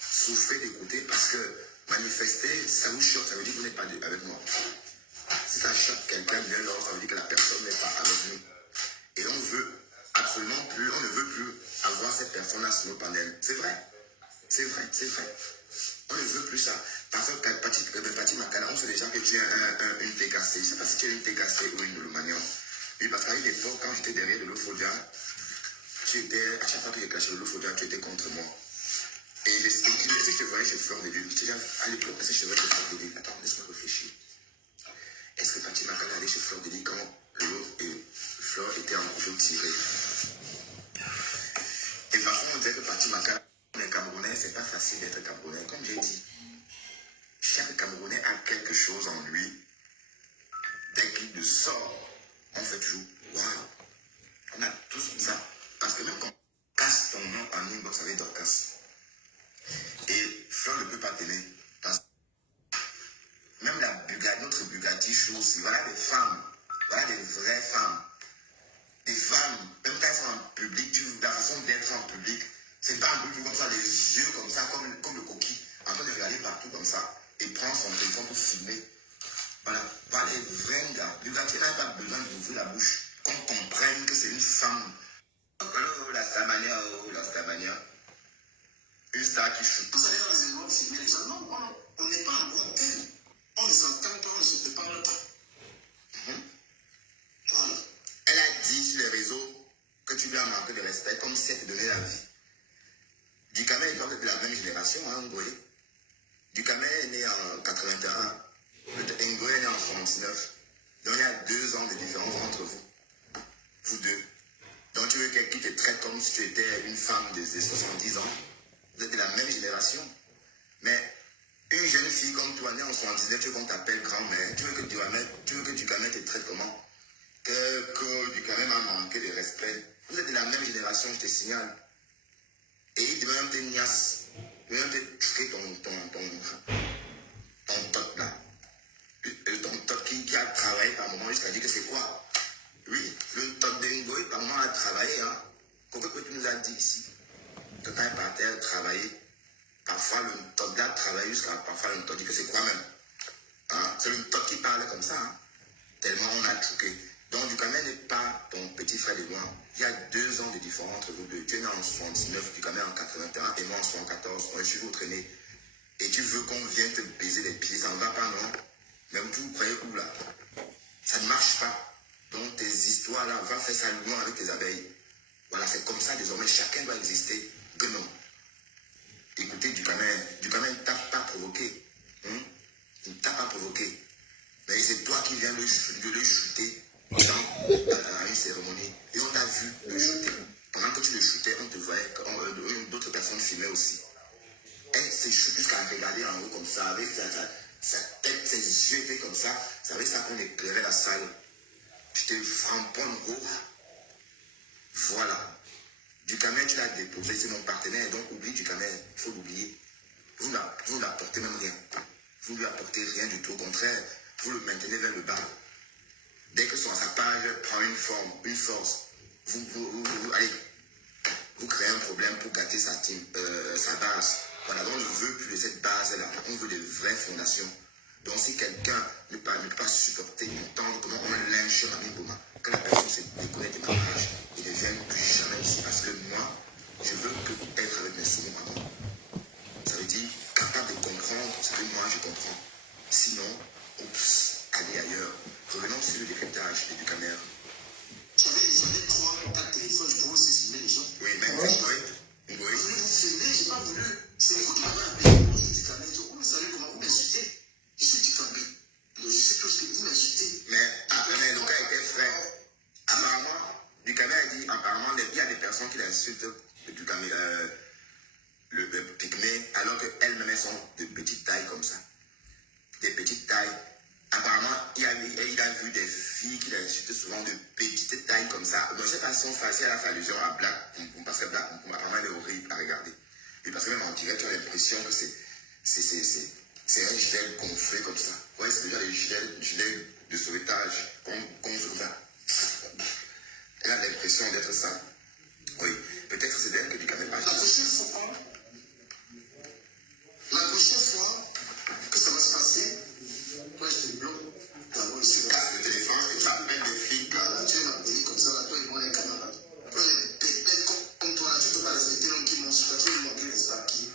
souffrez d'écouter parce que manifester, ça vous choque, ça veut dire que vous n'êtes pas avec moi. Si ça choque quelqu'un bien lors, ça veut dire que la personne n'est pas avec nous. Et on veut absolument plus, on ne veut plus avoir cette personne-là sur nos panels. C'est vrai. C'est vrai, c'est vrai. On ne veut plus ça. Parce que Pati Makala, on sait déjà que tu as une TKC. Je ne sais pas si tu as une TKC ou une Lomagnon. Oui, parce qu'à une époque, quand j'étais derrière de l'Ophodia, à chaque fois que j'ai caché de l'Ophodia, tu étais contre moi. Et les que je te voyais chez Fleur de Lune, à l'époque, ces cheveux chez Fleur de Lune. Attends, laisse-moi réfléchir. Est-ce que Pati Makala allait chez Fleur de Lune quand Lolo et Fleur étaient en couple tiré? Et parfois, on disait que Pati Makala, les Camerounais, c'est pas facile d'être Camerounais. Comme j'ai dit, chaque Camerounais a quelque chose en lui. Dès qu'il le sort, on fait toujours waouh. On a tous ça. Parce que même quand on casse ton nom en inbox avec Dorcas, et Fleur ne peut pas t'aimer. Même la Bugatti, notre Bugatti chose, voilà des femmes, voilà des vraies femmes. Des femmes, même quand elles sont en public, la façon d'être en public, c'est pas un peu comme ça, les yeux comme ça, comme le coquille, en train de regarder partout comme ça, et prend son téléphone pour filmer. Voilà, pas les vrais gars. Bugatti n'a pas besoin d'ouvrir la bouche, qu'on comprenne que c'est une femme. Oh, la Stamania. Une star qui chute. Vous allez dans les endroits filmer les gens. Non, on n'est pas en bon terme. On s'entend pas, on ne se parle pas. Voilà. Elle a dit sur les réseaux que tu lui as manqué de respect comme si elle te donnait la vie. Ducamel est de la même génération, hein, Ngoé. Ducamel est né en 81. Ngoé est né en 79. Donc il y a 2 ans de différence entre vous. Vous deux. Donc tu veux quelqu'un qui te traite comme si tu étais une femme de 70 ans. Vous êtes de la même génération. Mais une jeune fille comme toi, née en 79, tu veux qu'on t'appelle grand-mère. Tu veux que Ducamel te traite comment? Que Ducamel m'a manqué de respect. Vous êtes de la même génération, je te signale. Et il devait même te niasse. Il devait même te tuer ton top là. Ton top qui a travaillé par moment jusqu'à dire que c'est quoi? Oui, le top d'Engoy par moment a travaillé. Hein. Coco que tu nous as dit ici. Quand il partait à travailler, parfois le top là travaille jusqu'à parfois le top dit que c'est quoi même? Hein? C'est le top qui parle comme ça. Hein? Tellement on a truqué. Donc Ducamel n'est pas ton petit frère de loin. Il y a 2 ans de différence entre vous deux. Tu es né en 79, Ducamel en 81 et moi en 74. Moi je suis votre aîné. Et tu veux qu'on vienne te baiser les pieds, ça ne va pas, non? Même vous croyez où là? Ça ne marche pas. Donc tes histoires là, va faire ça loin avec tes abeilles. Voilà, c'est comme ça désormais, chacun doit exister. Que non. Écoutez Ducamel ne t'a pas provoqué. Il ne t'a pas provoqué. Mais c'est toi qui viens de le shooter à une cérémonie. Et on t'a vu le shooter. Pendant que tu le shootais, on te voyait, d'autres personnes filmaient aussi. Elle s'est shootée jusqu'à regarder en haut comme ça, avec sa tête, ses yeux étaient comme ça. C'est avec ça qu'on éclairait la salle. J'étais frampon gros. Voilà. Ducamel, tu l'as déposé, c'est mon partenaire, donc oublie Ducamel, il faut l'oublier. Vous ne l'apportez même rien. Vous ne lui apportez rien du tout, au contraire, vous le maintenez vers le bas. Dès que sa page prend une forme, une force, allez, vous créez un problème pour gâter sa base. Voilà, donc on ne veut plus de cette base-là, on veut des vraies fondations. Donc si quelqu'un ne peut pas supporter, entendre comment on lynche Rami Boma, que la personne se déconnecte de ma page et ne vienne plus jamais ici. Parce que moi, je veux que être avec mes signes maintenant. Ça veut dire capable de comprendre ce que moi je comprends. Sinon, oups, allez ailleurs. Revenons sur le décryptage du caméra. J'avais 3-4 téléphones, je pouvais aussi filmer les gens. Oui, même oui. Je voulais vous filmer, j'ai pas voulu. C'est vous qui m'avez appelé. Moi, je suis du caméra. Vous savez comment vous m'insultez? Je suis du caméra. Je sais tout ce que vous m'insultez. Mais le cas était frais. Apparemment, du caméra dit, apparemment, il y a des personnes qui l'insultent du caméra, le pygmée, alors qu'elles-mêmes sont de petite taille comme ça. Des petites tailles. Apparemment, il a vu des filles qui l'insultent souvent de petite taille comme ça. Je ne sais pas si on fait à la allusion à Black, parce que Black, apparemment, elle est horrible à regarder. Et parce que même en direct, tu as l'impression que c'est un gilet gonflé comme ça. Vous voyez, c'est déjà les gilets de sauvetage qu'on se voit. Elle a l'impression d'être ça. Oui, peut-être c'est d'elle que du caméra. La prochaine fois que ça va se passer, moi je te bloque. Casse le téléphone et tu appelles des flics. Là, tu vas m'appeler comme ça, là, toi et moi, les camarades. Toi, les bêtes comme toi, là, tu ne peux pas respecter l'homme qui monte sur toi, tu veux manquer les sacs qui.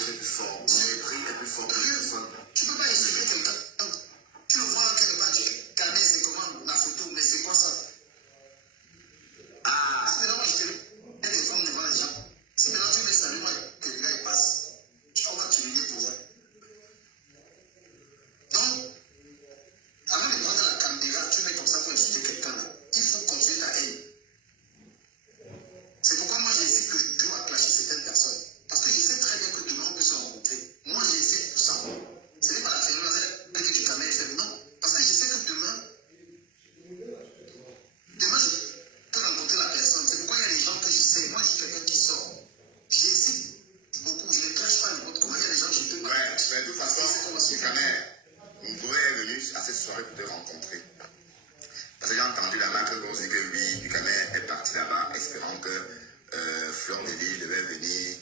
flèche est plus forte, ton mépris est plus fort que la personne. Tu peux pas expliquer quelqu'un. Tu le vois quelque part, tu dis, Canet, c'est comment la photo, mais c'est quoi ça? Ah, Si maintenant moi je te mets des femmes devant les gens, si maintenant tu me salues, moi que les gars ils passent, on va t'humilier pour ça. Donc, avant de prendre la caméra, tu mets comme ça pour insulter quelqu'un là. Il faut continuer ta haine. C'est pourquoi moi j'hésite que je dois clasher certaines personnes. Parce que je sais très bien que demain on peut se rencontrer. Moi j'hésite pour ça. Ce n'est pas la phénomène que du caméra, je fais non. Parce que je sais que demain je peux rencontrer la personne. C'est pourquoi il y a des gens que je sais. Moi je suis quelqu'un qui sort. J'hésite beaucoup. Je ne clash pas n'importe comment. Il y a des gens que je peux pas. ouais, mais de toute façon, Canet, Ngoé est venu à cette soirée pour te rencontrer. Parce que j'ai entendu là-bas que Rose dit que oui, Canet est parti là-bas espérant que Fleur Nelly devait venir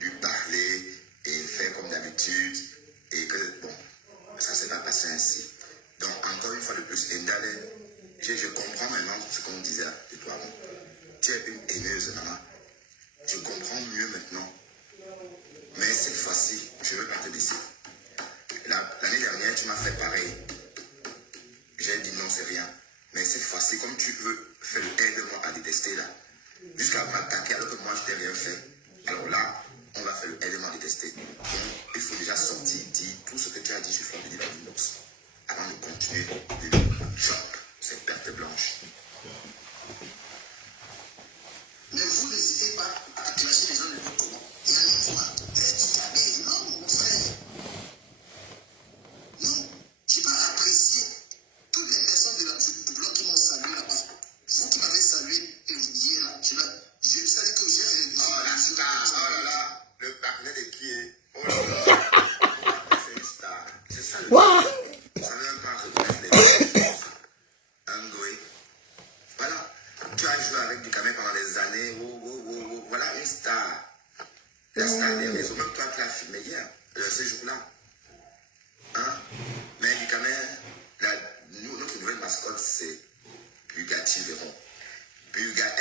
lui parler et faire comme d'habitude. Et que, bon, ça ne s'est pas passé ainsi. Donc, encore une fois de plus, Ndale, je comprends maintenant ce qu'on disait de toi avant. Tu es une haineuse, maman. Je comprends mieux maintenant. Mais cette fois-ci, je ne veux pas te laisser. L'année dernière, tu m'as fait pareil. J'ai dit non, c'est rien. Mais cette fois-ci, comme tu veux faire le aide-moi à détester là, jusqu'à m'attaquer alors que moi je t'ai rien fait, alors là, on va faire le aide-moi à détester. Donc, il faut déjà sortir, dire tout ce que tu as dit sur Fleur de Linux avant de continuer de chop cette perte blanche. Mais vous n'hésitez pas à clasher les gens de votre comment. Et allez voir. Non, mon frère. Non, je n'ai pas apprécié toutes les personnes du bloc qui m'ont salué là-bas. Vous qui m'avez salué hier là, je savais que j'ai Oh la star, oh là là, le partenaire de qui est? Oh là là, c'est une star. C'est ça le truc. Ça ne veut pas reconnaître les choses. Ngoé. Voilà, tu as joué avec du Camet pendant des années. Voilà une star. La star des réseaux, même toi qui l'as filmé hier, ce jour-là. Hein? Mais du Camet, notre nouvelle mascotte, c'est Bugatti Veyron.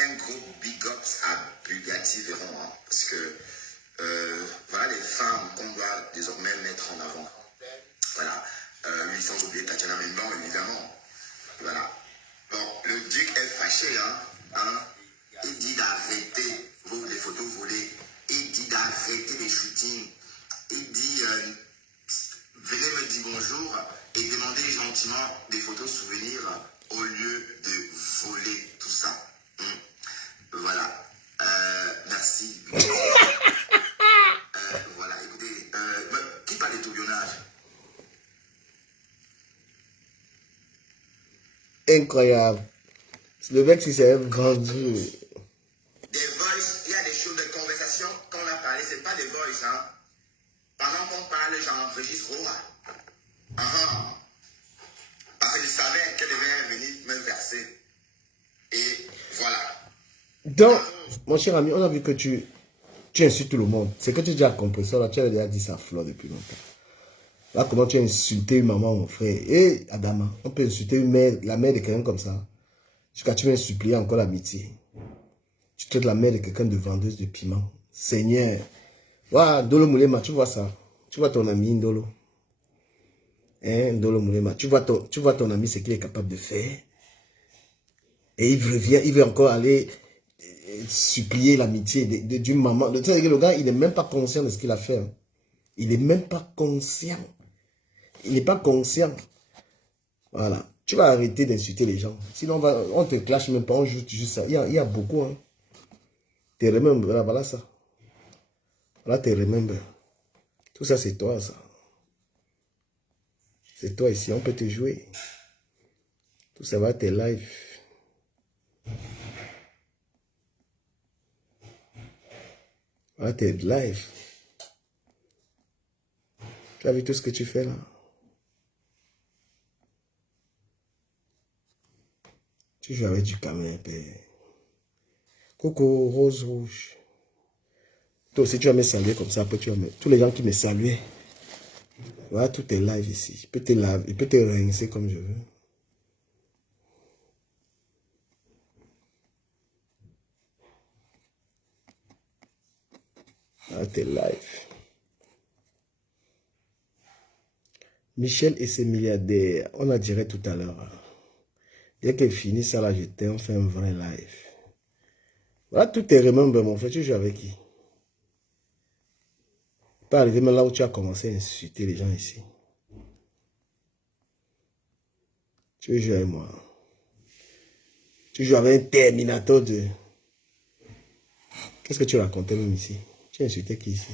Un gros big ups à Bugatti Veyron, hein, parce que voilà les femmes qu'on doit désormais mettre en avant. Voilà, oui, sans oublier Tatiana Memban, évidemment. Voilà. Bon, le duc est fâché, hein. Il dit d'arrêter les photos volées. Il dit d'arrêter les shootings. Il dit venez me dire bonjour et demandez gentiment des photos souvenirs au lieu de voler tout ça. Voilà. Merci. Voilà, écoutez, qui parle de tourbillonnage? Incroyable. Le mec, si c'est vendu. Des voices, il y a des choses de conversation qu'on a parlé, c'est pas des voices, hein. Pendant qu'on parle, j'enregistre. Parce que je savais qu'elle devait venir me verser. Et voilà. Donc, mon cher ami, on a vu que tu insultes tout le monde. C'est que tu dis à compresseur, là, tu as déjà dit ça à Fleur depuis longtemps. Là, comment tu as insulté une maman, mon frère? Et Adama, on peut insulter une mère, la mère de quelqu'un comme ça. Jusqu'à tu viens supplier encore l'amitié. Tu traites la mère de quelqu'un de vendeuse de piment. Seigneur. Voilà, Ndolo Moulema, tu vois ça. Tu vois ton ami Ndolo. Hein, Ndolo Moulema. Tu vois ton ami, ce qu'il est capable de faire. Et il revient, il veut encore aller supplier l'amitié d'une maman. Le gars, il n'est même pas conscient de ce qu'il a fait. Hein. Il n'est même pas conscient. Il n'est pas conscient. Voilà. Tu vas arrêter d'insulter les gens. Sinon, on te clash même pas. On joue juste ça. Il y a beaucoup. Hein. Te remember. Voilà ça. Voilà, te remember. Tout ça, c'est toi, ça. C'est toi ici. On peut te jouer. Tout ça va être live. Voilà, t'es live. Tu as vu tout ce que tu fais là? Tu joues avec du caméra, père. Coucou, rose rouge. Toi aussi, tu vas me saluer comme ça. Après, tu vas me... Tous les gens qui me saluaient. Voilà, tout est live ici. Je peux te laver, je peux te rincer comme je veux. Voilà, t'es live. Michel et ses milliardaires, on a dirait tout à l'heure. Dès qu'elle finit ça là, on fait un vrai live. Voilà, tout est remember, mon frère. Tu joues avec qui? Pas arriver même là où tu as commencé à insulter les gens ici. Tu veux jouer avec moi? Tu joues avec un Terminator de... Qu'est-ce que tu racontais même ici? Tu as insulté qui ici?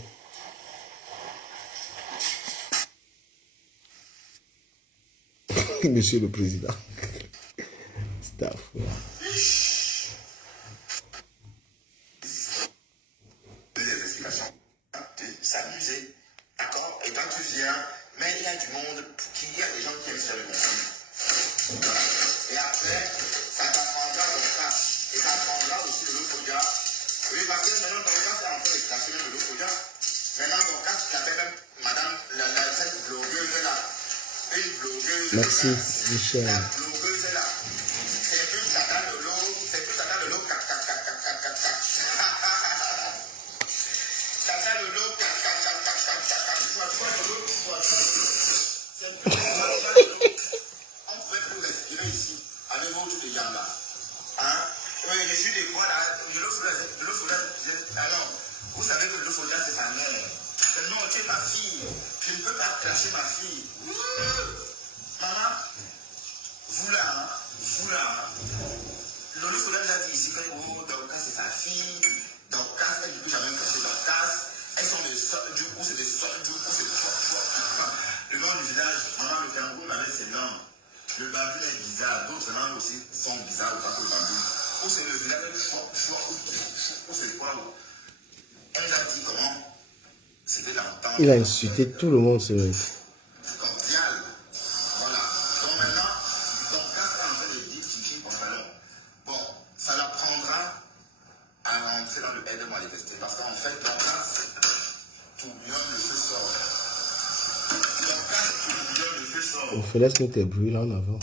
Monsieur le Président. Staff. Des explications, de s'amuser, d'accord? Et quand tu viens, mais il y a du monde, il y a des gens qui aiment faire le contenu. Voilà. Et après, ça t'apprendra ton cas. Et ça apprendra aussi le Lofodia. Oui, parce que maintenant, ton cas, c'est en train de cacher le Lofodia. Maintenant, ton cas, tu t'appelles même madame, cette blogueuse là. Une blogueuse. Merci, Michel. La blogueuse là. C'est plus Tata de l'eau. C'est plus Tata de l'eau. Tata de l'eau. On pouvait plus respirer ici avec votre de jambes là. Hein? Oui, je suis des fois là. De l'eau Fodia. Ah non. Vous savez que de l'eau Fodia, c'est sa mère. Non, tu es ma fille. Je ne peux pas clasher ma fille. Maman, vous là, hein? Vous là, hein? Lolo Fodia nous a dit ici que Dorcas c'est sa fille. Dorcas, elle ne peut jamais clasher Dorcas. Elles sont des soeurs, du coup c'est des soeurs, du coup c'est des soeurs. Le nom du village, maman, le Cameroun avec ses langues. Le bambou est bizarre, d'autres langues aussi sont bizarres autant que le bambou. Ou c'est le village du choix, ou c'est quoi? Elle nous a dit comment c'était l'entente. Il a insulté tout le monde, ce mec. Cordial. Voilà. Donc maintenant, ton cas est en train de dire chichi pantalon. Bon, ça l'apprendra à rentrer dans le aide-moi manifester. Parce qu'en fait, ton cas, tout bien le feu sort. Ton cas, tout bien le feu sort. On fait laisse-nous tes bruits là en avant.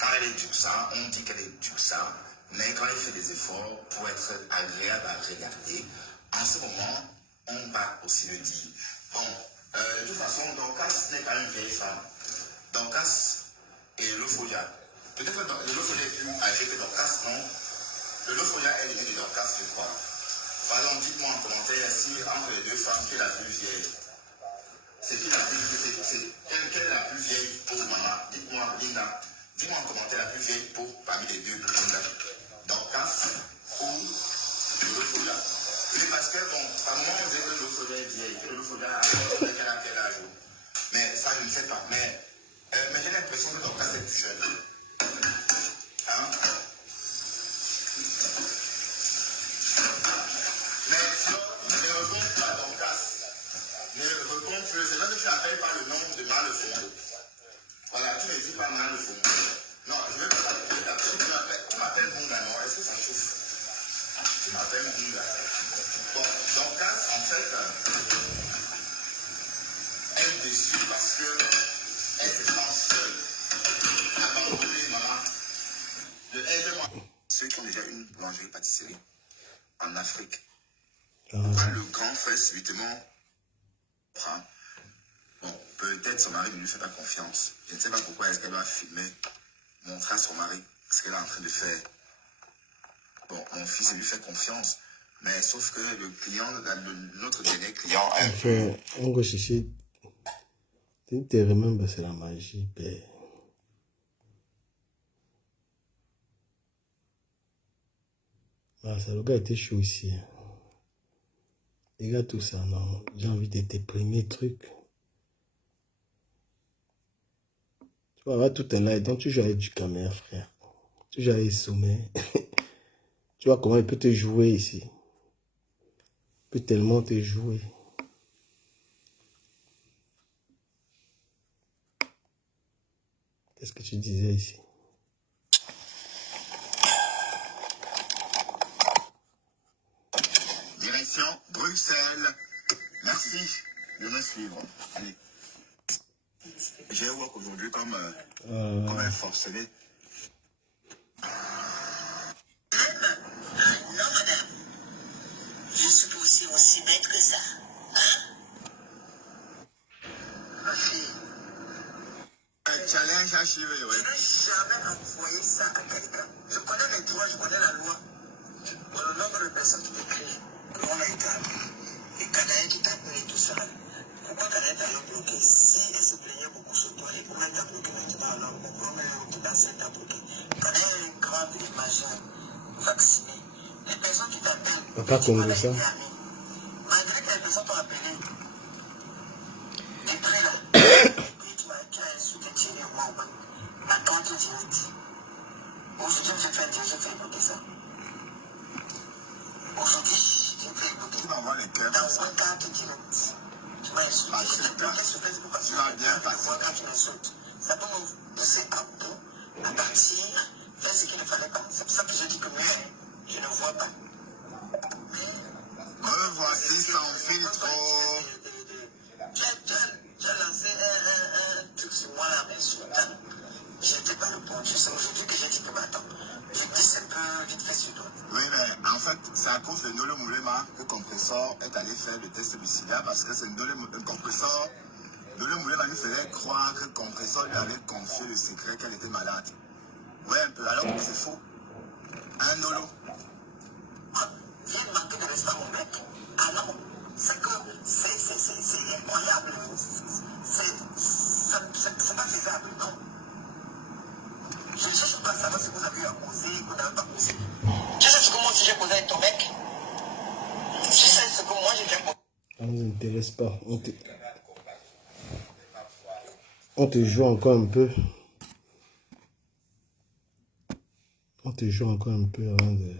Quand elle est Duxa, on dit qu'elle est Duxa, mais quand elle fait des efforts pour être agréable à regarder, en ce moment, on va aussi le dire. Bon, de toute façon, Dorcas n'est pas une vieille femme. Dorcas et Lofodia. Peut-être que Lofodia est plus âgé que Dorcas, non? Le Lofodia est l'aîné de Dorcas, je crois. Pardon, dites-moi en commentaire si entre les deux femmes, qui est la plus vieille. C'est qui la plus vieille? Quelle est la plus vieille pour maman? Dites-moi, Linda. Dis-moi en commentaire la plus vieille pour parmi les deux. Dorcas ou Lofodia. Oui, parce que bon, par moment on disait que le Lofodia est vieille, que le Lofodia a quel âge. Mais ça, je ne sais pas. Mais j'ai l'impression que Dorcas est plus jeune. Hein? Mais sinon, ne retourne pas Dorcas. Ne retourne plus. C'est là que tu n'appelles pas le nom de Malefondo. Voilà, tu ne dis pas Malefondo. Non, je ne vais pas t'appeler. Tu m'appelles Bunga, non? Est-ce que ça chauffe? Tu m'appelles Bunga. Bon, Dorcas, en fait, elle est déçue parce que elle se sent seule. Abandonnée, maman. Aide-moi. Ceux qui ont déjà une boulangerie-pâtisserie en Afrique. Pourquoi le grand frère subitement prend? Bon, peut-être son mari ne lui fait pas confiance. Je ne sais pas pourquoi est-ce qu'elle va filmer, montrer à son mari ce qu'elle est en train de faire. Bon, mon fils lui fait confiance. Mais sauf que le client, notre dernier client... Enfin, on va chercher... Tu te remember, c'est la magie, père. Ah, ça, le gars était chaud ici. Les gars, tout ça, non. J'ai envie de tes premiers trucs. Tu vas avoir tout un live. Donc, tu joues avec du caméra, frère. Tu joues avec sommet. Tu vois comment il peut te jouer ici. Il peut tellement te jouer. Qu'est-ce que tu disais ici? Direction Bruxelles. Merci de me suivre. Allez. J'ai work aujourd'hui comme un forcené. Non, madame. Je suis aussi bête que ça. Hein? archivé, Je ouais. n'ai jamais envoyé ça à quelqu'un. Je connais les droits, je connais la loi. Pour le nombre de personnes qui t'écrivent, comment on a été appelé. Et Canaï qui t'a appelé tout ça. Pourquoi Canaï t'a bloqué? Si elle se plaignait beaucoup sur toi, et pourquoi elle t'a bloqué maintenant alors? Pourquoi elle t'a bloqué? Canaï est une grande et majeure, vaccinée. Les personnes qui t'appellent, Papa Congo, ça. malgré que les personnes t'ont appelé, les prêts là, puis tu as insulté Thierry ou moi, attends, tu dis. Aujourd'hui, j'ai fait bloquer ça. Aujourd'hui, j'ai fait bloquer. Tu m'envoies les cœurs. Dans un cas qui direct. Tu m'as insulté. Je t'ai bloqué sur Facebook parce que Tu vas bien passer. quand tu m'insultes. Ça peut me pousser à bout, à partir, faire ce qu'il ne fallait pas. C'est pour ça que je dis que mieux, je ne vois pas. Me voici sans filtre. Tu as lancé un truc sur moi là, insultant. Je n'étais pas le bon Dieu. C'est aujourd'hui que j'ai dit que attends, je glisse un peu vite fait sur toi. Oui, mais en fait, c'est à cause de Nolo Moulema que Compressor est allé faire le test de sida parce que c'est le Compressor. Nolo Moulema nous faisait croire que Compressor lui avait confié le secret qu'elle était malade. Ouais, un peu, alors que c'est faux. Hein, Nolo? Viens de manquer de respect à mon mec. Ah non, c'est que c'est incroyable. C'est pas faisable, non. Je ne cherche pas à savoir si vous avez eu à causer ou n'avez pas causé. Tu sais ce que moi aussi j'ai causé avec ton mec? Tu sais ce que moi j'ai déjà causé? Ça ne nous intéresse pas. On te joue encore un peu. On te joue encore un peu avant de...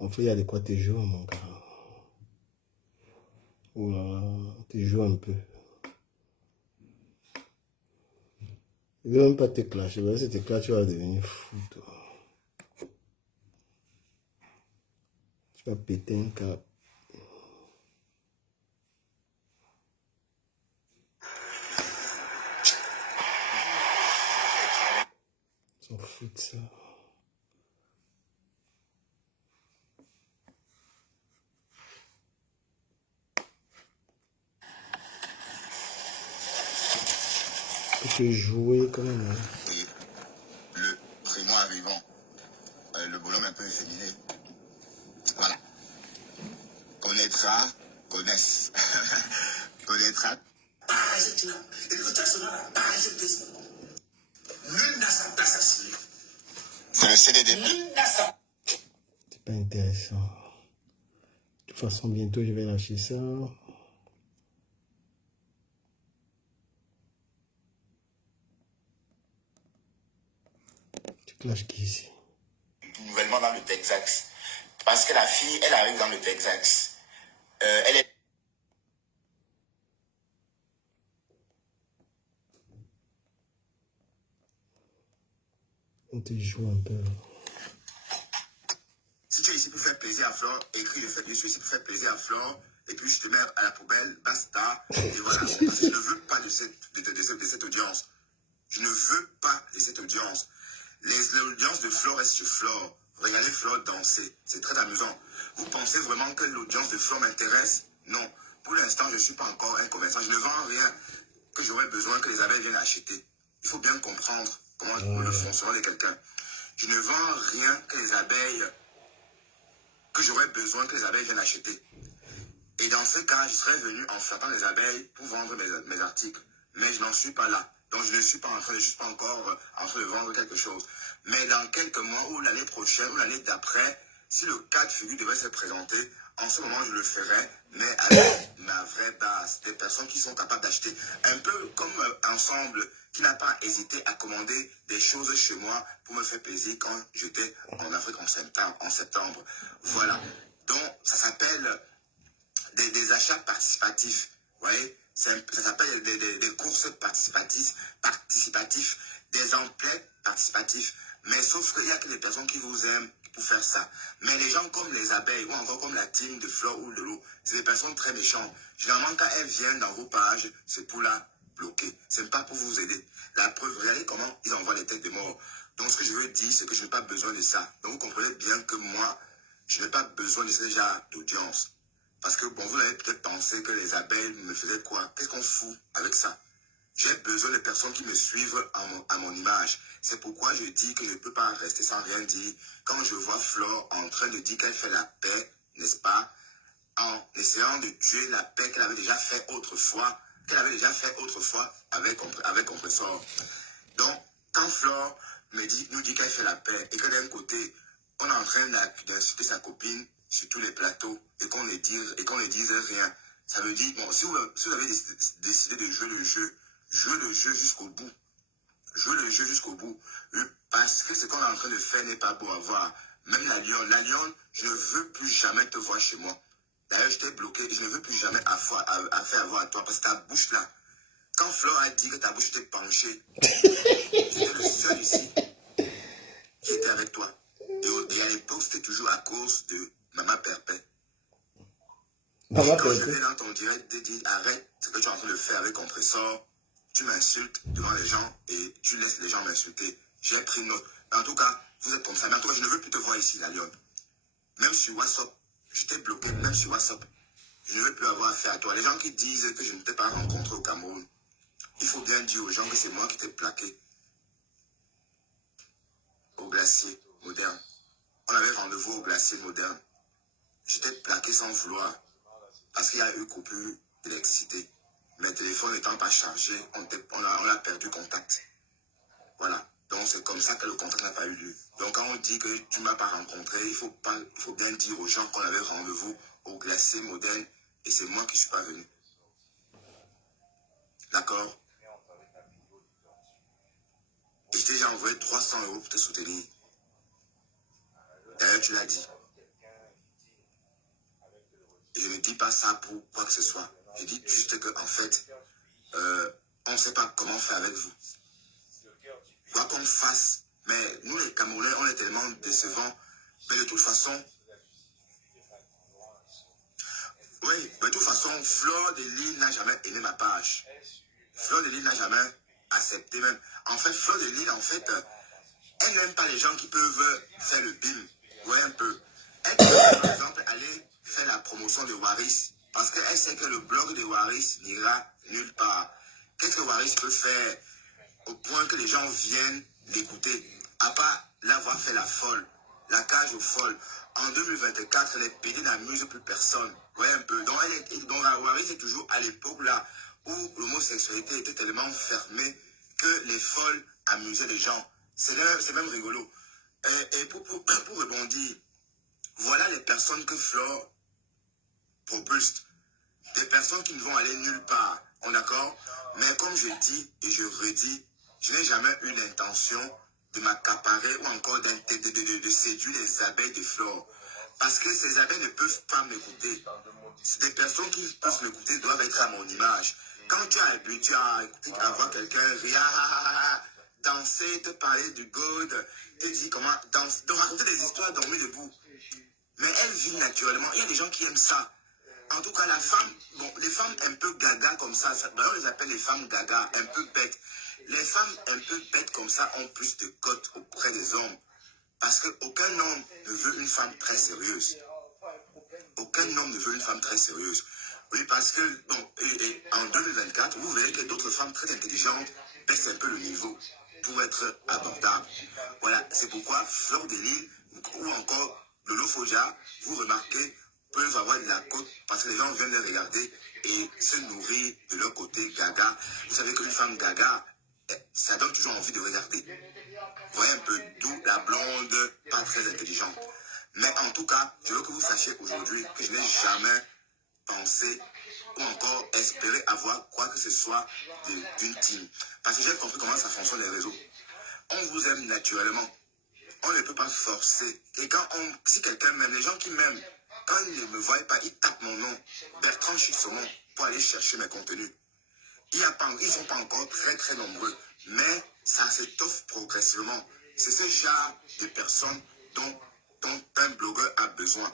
En fait, il y a de quoi te jouer, mon gars. Oh là là, on te joue un peu. Je ne vais même pas te clasher. Si tu te clashes, tu vas devenir fou, toi. Tu vas péter un câble. Ils s'en foutent de ça. Tu peux jouer quand même. Hein. Et le prénom arrivant, le bonhomme un peu efféminé. Voilà. Connaîtra, connaissent. Connaîtra. C'est le CDD. C'est pas intéressant. De toute façon, bientôt, je vais lâcher ça. Tu clashes qui ici? Nouvellement dans le Texas. Parce que la fille, elle arrive dans le Texas. Elle est... On te joue un peu. Si tu es ici pour faire plaisir à Flore, écris le fait. Je suis ici pour faire plaisir à Flore. Et puis je te mets à la poubelle, basta. Et voilà. Parce que je ne veux pas de cette audience. Je ne veux pas de cette audience. L'audience de Flore est sur Flore. Regardez Flore danser. C'est très amusant. Vous pensez vraiment que l'audience de Flore m'intéresse? Non. Pour l'instant, je ne suis pas encore un commerçant. Je ne vends rien que j'aurais besoin que les abeilles viennent acheter. Il faut bien comprendre comment le fonctionnement de quelqu'un. Je ne vends rien que les abeilles, que j'aurais besoin que les abeilles viennent acheter. Et dans ce cas, je serais venu en flattant les abeilles pour vendre mes articles. Mais je n'en suis pas là. Donc je ne suis pas encore en train de vendre quelque chose. Mais dans quelques mois ou l'année prochaine ou l'année d'après, si le cas de figure devait se présenter, en ce moment je le ferai, mais avec ma vraie base. Des personnes qui sont capables d'acheter. Un peu comme Ensemble, qui n'a pas hésité à commander des choses chez moi pour me faire plaisir quand j'étais en Afrique en septembre. Voilà. Donc ça s'appelle... Des achats participatifs, vous voyez, ça s'appelle des courses participatifs, des emplois participatifs, mais sauf qu'il y a que des personnes qui vous aiment pour faire ça. Mais les gens comme les abeilles, ou encore comme la team de Flore ou de l'eau, c'est des personnes très méchantes. Généralement, quand elles viennent dans vos pages, c'est pour la bloquer, c'est pas pour vous aider. La preuve, regardez comment ils envoient les têtes de mort. Donc ce que je veux dire, c'est que je n'ai pas besoin de ça. Donc vous comprenez bien que moi, je n'ai pas besoin de ce genre d'audience. Parce que, bon, vous avez peut-être pensé que les abeilles me faisaient quoi? Qu'est-ce qu'on fout avec ça? J'ai besoin de personnes qui me suivent à mon image. C'est pourquoi je dis que je ne peux pas rester sans rien dire. Quand je vois Flore en train de dire qu'elle fait la paix, n'est-ce pas, en essayant de tuer la paix qu'elle avait déjà fait autrefois, avec Compressor. Donc, quand Flore nous dit qu'elle fait la paix et que d'un côté, on est en train d'insulter sa copine sur tous les plateaux et qu'on ne dise rien, ça veut dire, bon, si vous avez décidé de jouer le jeu jusqu'au bout. Jouer le jeu jusqu'au bout. Parce que ce qu'on est en train de faire n'est pas beau à voir. Même la lionne, je ne veux plus jamais te voir chez moi. D'ailleurs, je t'ai bloqué et je ne veux plus jamais faire avoir à toi parce que ta bouche là, quand Flore a dit que ta bouche était penchée, j'étais le seul ici qui était avec toi. Et à l'époque, c'était toujours à cause de Maman Perpet. Et quand je viens dans ton direct de dire arrête ce que tu es en train de faire avec Compressor, tu m'insultes devant les gens et tu laisses les gens m'insulter. J'ai pris note. En tout cas, vous êtes comme ça. Mais en tout cas, je ne veux plus te voir ici, la lionne. Même sur WhatsApp, je t'ai bloqué, même sur WhatsApp. Je ne veux plus avoir affaire à toi. Les gens qui disent que je ne t'ai pas rencontré au Cameroun, il faut bien dire aux gens que c'est moi qui t'ai plaqué au glacier moderne. On avait rendez-vous au glacier moderne. Je t'ai plaqué sans vouloir. Parce qu'il y a eu coupure d'électricité. Mes téléphones n'étant pas chargés, on a perdu contact. Voilà. Donc c'est comme ça que le contact n'a pas eu lieu. Donc quand on dit que tu ne m'as pas rencontré, il faut bien dire aux gens qu'on avait rendez-vous au glacier moderne et c'est moi qui ne suis pas venu. D'accord? Et je t'ai déjà envoyé 300 € pour te soutenir. D'ailleurs, tu l'as dit. Et je ne dis pas ça pour quoi que ce soit. Je dis juste que, en fait, on ne sait pas comment faire avec vous. Quoi qu'on fasse, mais nous les Camerounais, on est tellement décevants. Mais de toute façon, Flore de Lille n'a jamais aimé ma page. Flore de Lille n'a jamais accepté même. En fait, Flore de Lille, elle n'aime pas les gens qui peuvent faire le bim. Ouais, un peu. Elle peut, par exemple, aller faire la promotion de Waris. Parce qu'elle sait que le blog de Waris n'ira nulle part. Qu'est-ce que Waris peut faire au point que les gens viennent l'écouter? À part l'avoir fait la folle, la cage aux folles. En 2024, les PD n'amusent plus personne. Ouais, un peu. Donc la Waris est toujours à l'époque là où l'homosexualité était tellement fermée que les folles amusaient les gens. C'est même rigolo. Et pour rebondir, voilà les personnes que Flore propulse. Des personnes qui ne vont aller nulle part. On est d'accord? Mais comme je dis et je redis, je n'ai jamais eu l'intention de m'accaparer ou encore de séduire les abeilles de Flore. Parce que ces abeilles ne peuvent pas m'écouter. Des personnes qui peuvent m'écouter doivent être à mon image. Quand tu as habitué à voir quelqu'un rire, danser, te parler du God, te dire comment danser, de raconter des histoires dormir debout. Mais elle vit naturellement. Il y a des gens qui aiment ça. En tout cas, les femmes un peu gaga comme ça, on les appelle les femmes gaga, un peu bêtes. Les femmes un peu bêtes comme ça ont plus de cotes auprès des hommes. Parce qu'aucun homme ne veut une femme très sérieuse. Aucun homme ne veut une femme très sérieuse. Oui, parce que, en 2024, vous verrez que d'autres femmes très intelligentes baissent un peu le niveau pour être abordables. Voilà, c'est pourquoi Flore de Lille ou encore Lolo Foja, vous remarquez, peuvent avoir de la côte parce que les gens viennent les regarder et se nourrir de leur côté gaga. Vous savez qu'une femme gaga, ça donne toujours envie de regarder. Vous voyez un peu d'où la blonde, pas très intelligente. Mais en tout cas, je veux que vous sachiez aujourd'hui que je n'ai jamais pensé ou encore espéré avoir quoi que ce soit d'une team. Parce que j'ai compris comment ça fonctionne les réseaux. On vous aime naturellement. On ne peut pas forcer. Et si quelqu'un m'aime, les gens qui m'aiment, quand ils ne me voient pas, ils tapent mon nom, Bertrand Chixomon, pour aller chercher mes contenus. Ils ne sont pas encore très très nombreux, mais ça s'étoffe progressivement. C'est ce genre de personnes dont un blogueur a besoin.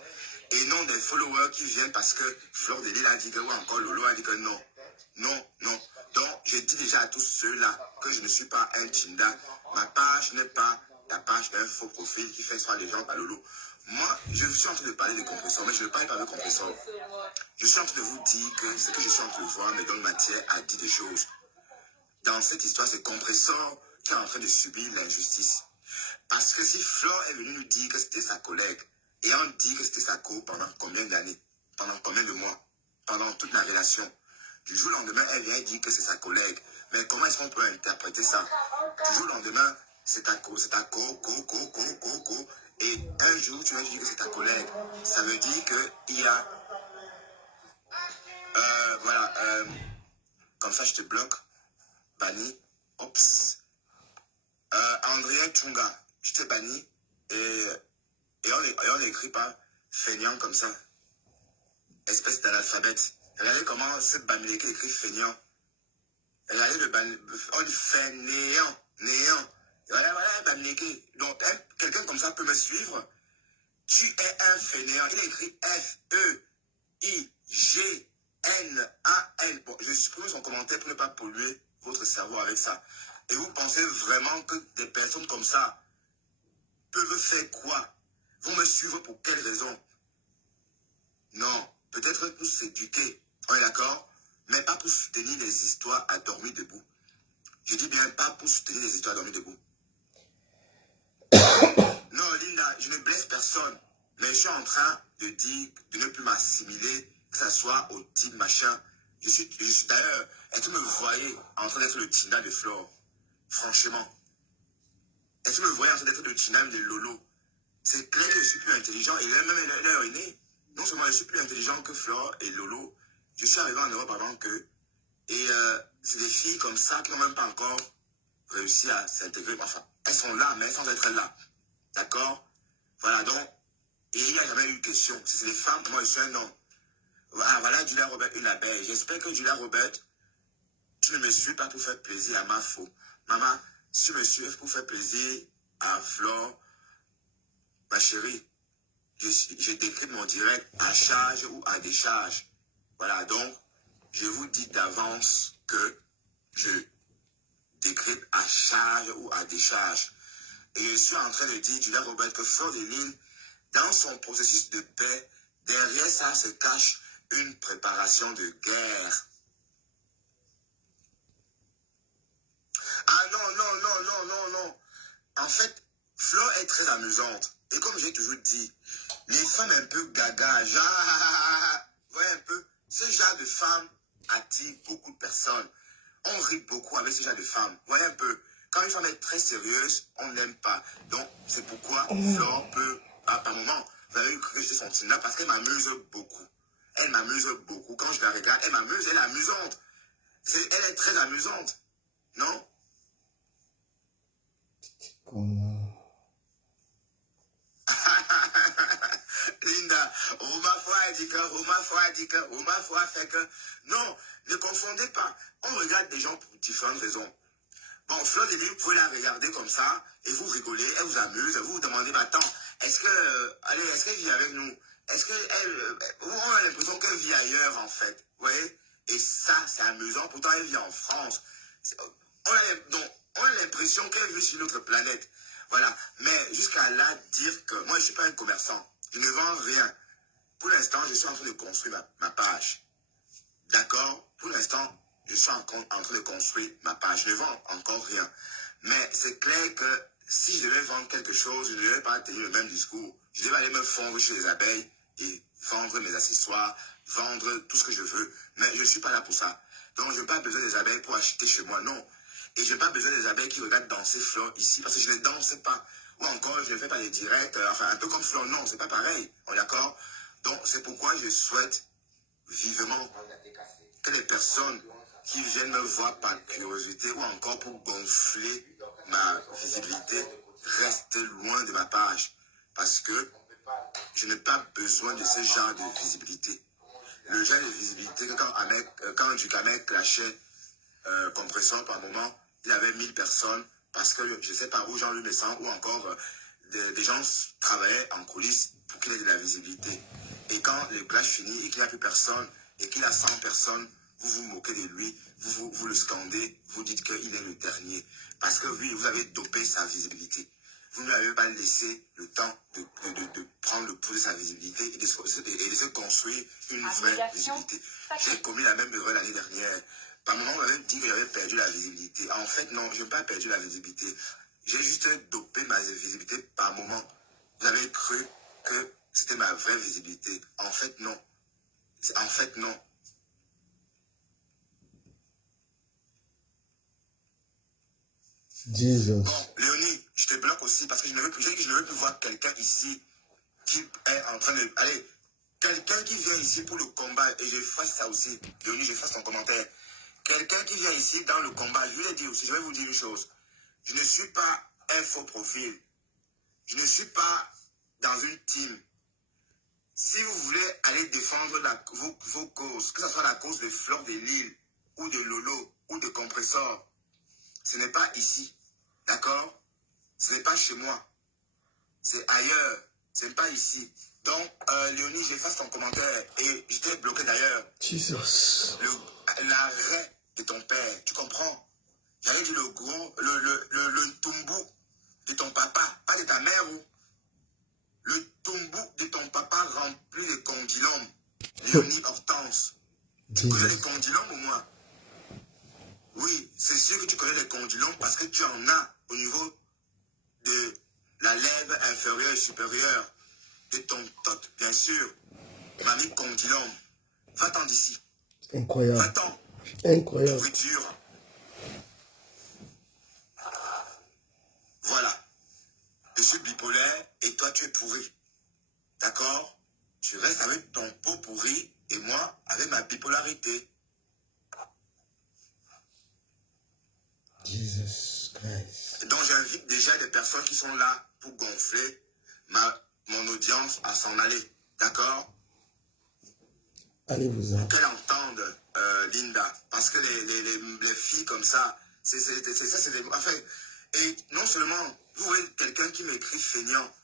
Et non des followers qui viennent parce que Flore de Lille a dit que, ou encore Lolo a dit que non. Non. Donc, je dis déjà à tous ceux-là que je ne suis pas un Tinda. Ma page n'est pas la page d'un faux profil qui fait soit les gens à Lolo. Moi, je suis en train de parler de Compressor, mais je ne parle pas de Compressor. Je suis en train de vous dire que ce que je suis en train de voir me donne matière à dire des choses. dans cette histoire, c'est Compressor qui est en train de subir l'injustice. Parce que si Flore est venue nous dire que c'était sa collègue, et on dit que c'était sa co pendant combien d'années, pendant combien de mois, pendant toute la relation, du jour au lendemain, elle vient dire que c'est sa collègue. Mais comment est-ce qu'on peut interpréter ça? Du jour au lendemain, c'est ta co, et un jour, tu vas dire que c'est ta collègue. Ça veut dire qu'il y a... voilà, comme ça, je te bloque. Banni. Oups. André Tunga, je t'ai banni. Et on écrit pas feignant comme ça. Espèce d'analphabète. Regardez comment ce Bamileke écrit feignant. Regardez on dit fainéant, néant. Voilà, Bamileke. Donc, quelqu'un comme ça peut me suivre. Tu es un fainéant. Il écrit F-E-I-G-N-A-N. Bon, je supprime son commentaire pour ne pas polluer votre cerveau avec ça. Et vous pensez vraiment que des personnes comme ça peuvent faire quoi? Vont me suivre pour quelle raison? Non, peut-être pour s'éduquer, on est d'accord? Mais pas pour soutenir les histoires à dormir debout. Je dis bien pas pour soutenir les histoires à dormir debout. Non, Linda, je ne blesse personne. Mais je suis en train de dire de ne plus m'assimiler, que ça soit au type machin. Je suis d'ailleurs, est-ce que vous me voyez en train d'être le Tina de Flore? Franchement. Est-ce que vous me voyez en train d'être le Tina de Lolo? C'est clair que je suis plus intelligent. Et même l'heure est née. Non seulement je suis plus intelligent que Flore et Lolo, je suis arrivé en Europe avant qu'eux. Et c'est des filles comme ça qui n'ont même pas encore réussi à s'intégrer. Enfin, elles sont là, mais sans être là. D'accord? Voilà, donc, et il n'y a jamais eu de question. Si c'est des femmes, moi je suis un homme. Ah, voilà, Julia Robert, une abeille. J'espère que Julia Robert, tu ne me suis pas pour faire plaisir à ma faux. Maman, si tu me suis pour faire plaisir à Flore, ma chérie, je décrypte mon direct à charge ou à décharge. Voilà, donc, je vous dis d'avance que je décrypte à charge ou à décharge. Et je suis en train de dire, Julia Robert, que Flore de Lille, dans son processus de paix, derrière ça se cache une préparation de guerre. Ah non. En fait, Flore est très amusante. Et comme j'ai toujours dit, les femmes un peu gaga, genre, voyez un peu, ce genre de femmes attire beaucoup de personnes. On rit beaucoup avec ce genre de femmes. Voyez un peu, quand une femme est très sérieuse, on n'aime pas. Donc, c'est pourquoi Flore peut, par moment, vous avez eu que je son Tina parce qu'elle m'amuse beaucoup. Elle m'amuse beaucoup. Quand je la regarde, elle m'amuse, elle est amusante. Elle est très amusante. Non? Linda, Roma foi fait que... Non, ne confondez pas. On regarde des gens pour différentes raisons. Bon, Flore de Lille, vous pouvez la regarder comme ça, et vous rigolez, elle vous amuse, vous vous demandez, mais attends, est-ce qu'elle vit avec nous? Est-ce qu'elle... on a l'impression qu'elle vit ailleurs, en fait. Vous voyez? Et ça, c'est amusant. Pourtant, elle vit en France. On a l'impression qu'elle vit sur une autre planète. Voilà. Mais jusqu'à là, dire que moi, je ne suis pas un commerçant. Je ne vends rien. Pour l'instant, je suis en train de construire ma page. D'accord? Pour l'instant, je suis en train de construire ma page. Je ne vends encore rien. Mais c'est clair que si je devais vendre quelque chose, je ne devais pas tenir le même discours. Je devais aller me fondre chez les abeilles et vendre mes accessoires, vendre tout ce que je veux. Mais je ne suis pas là pour ça. Donc, je n'ai pas besoin des abeilles pour acheter chez moi, non. Et je n'ai pas besoin des abeilles qui regardent danser Flore ici, parce que je ne danse pas. Ou encore, je ne fais pas des directs, enfin, un peu comme Flore, non, c'est pas pareil. On est d'accord? Donc, c'est pourquoi je souhaite vivement que les personnes qui viennent me voir par curiosité ou encore pour gonfler ma visibilité restent loin de ma page. Parce que je n'ai pas besoin de ce genre de visibilité. Le genre de visibilité que quand Ducamet clashait Compressor par moment, il y avait 1000 personnes parce que je ne sais pas où Jean-Louis Messan ou encore des gens travaillaient en coulisses pour qu'il ait de la visibilité. Et quand le clash finit et qu'il n'y a plus personne et qu'il a 100 personnes, vous vous moquez de lui, vous le scandez, vous dites qu'il est le dernier. Parce que oui, vous avez dopé sa visibilité. Vous ne lui avez pas laissé le temps de prendre le pouls de sa visibilité et de se construire une vraie visibilité. J'ai commis la même erreur l'année dernière. Par moment, on avait dit que j'avais perdu la visibilité. En fait, non, je n'ai pas perdu la visibilité. J'ai juste dopé ma visibilité par moment. Vous avez cru que c'était ma vraie visibilité. En fait, non. En fait, non. Jesus. Bon, Léonie, je te bloque aussi parce que je ne veux plus voir quelqu'un ici qui est en train de... Allez, quelqu'un qui vient ici pour le combat, et je fasse ça aussi. Léonie, je fasse ton commentaire. Quelqu'un qui vient ici dans le combat, je vais le dire aussi, je vais vous dire une chose. Je ne suis pas un faux profil. Je ne suis pas dans une team. Si vous voulez aller défendre vos causes, que ce soit la cause de Fleur de Lille, ou de Lolo, ou de Compressor, ce n'est pas ici. D'accord? Ce n'est pas chez moi. C'est ailleurs. Ce n'est pas ici. Donc, Léonie, j'efface ton commentaire. Et je t'ai bloqué d'ailleurs. Jesus. L'arrêt de ton père. Tu comprends? J'allais dire le tombeau de ton papa, pas de ta mère, ou le tombeau de ton papa rempli de condylomes. Léonie Hortense. Tu connais les condylomes ou moi? Oui, c'est sûr que tu connais les condylomes parce que tu en as au niveau de la lèvre inférieure et supérieure de ton tot. Bien sûr, mamie condylome. Va-t'en d'ici. Incroyable. Va-t'en. Incroyable. Nourriture. Voilà. Je suis bipolaire et toi tu es pourri. D'accord? Tu restes avec ton pot pourri et moi avec ma bipolarité. Jesus Christ. Donc j'invite déjà des personnes qui sont là pour gonfler mon audience à s'en aller. D'accord? Allez-vous-en. Qu'elle entende Linda. Parce que les filles comme ça, c'est des... Enfin, et non seulement, vous voyez quelqu'un qui m'écrit feignant,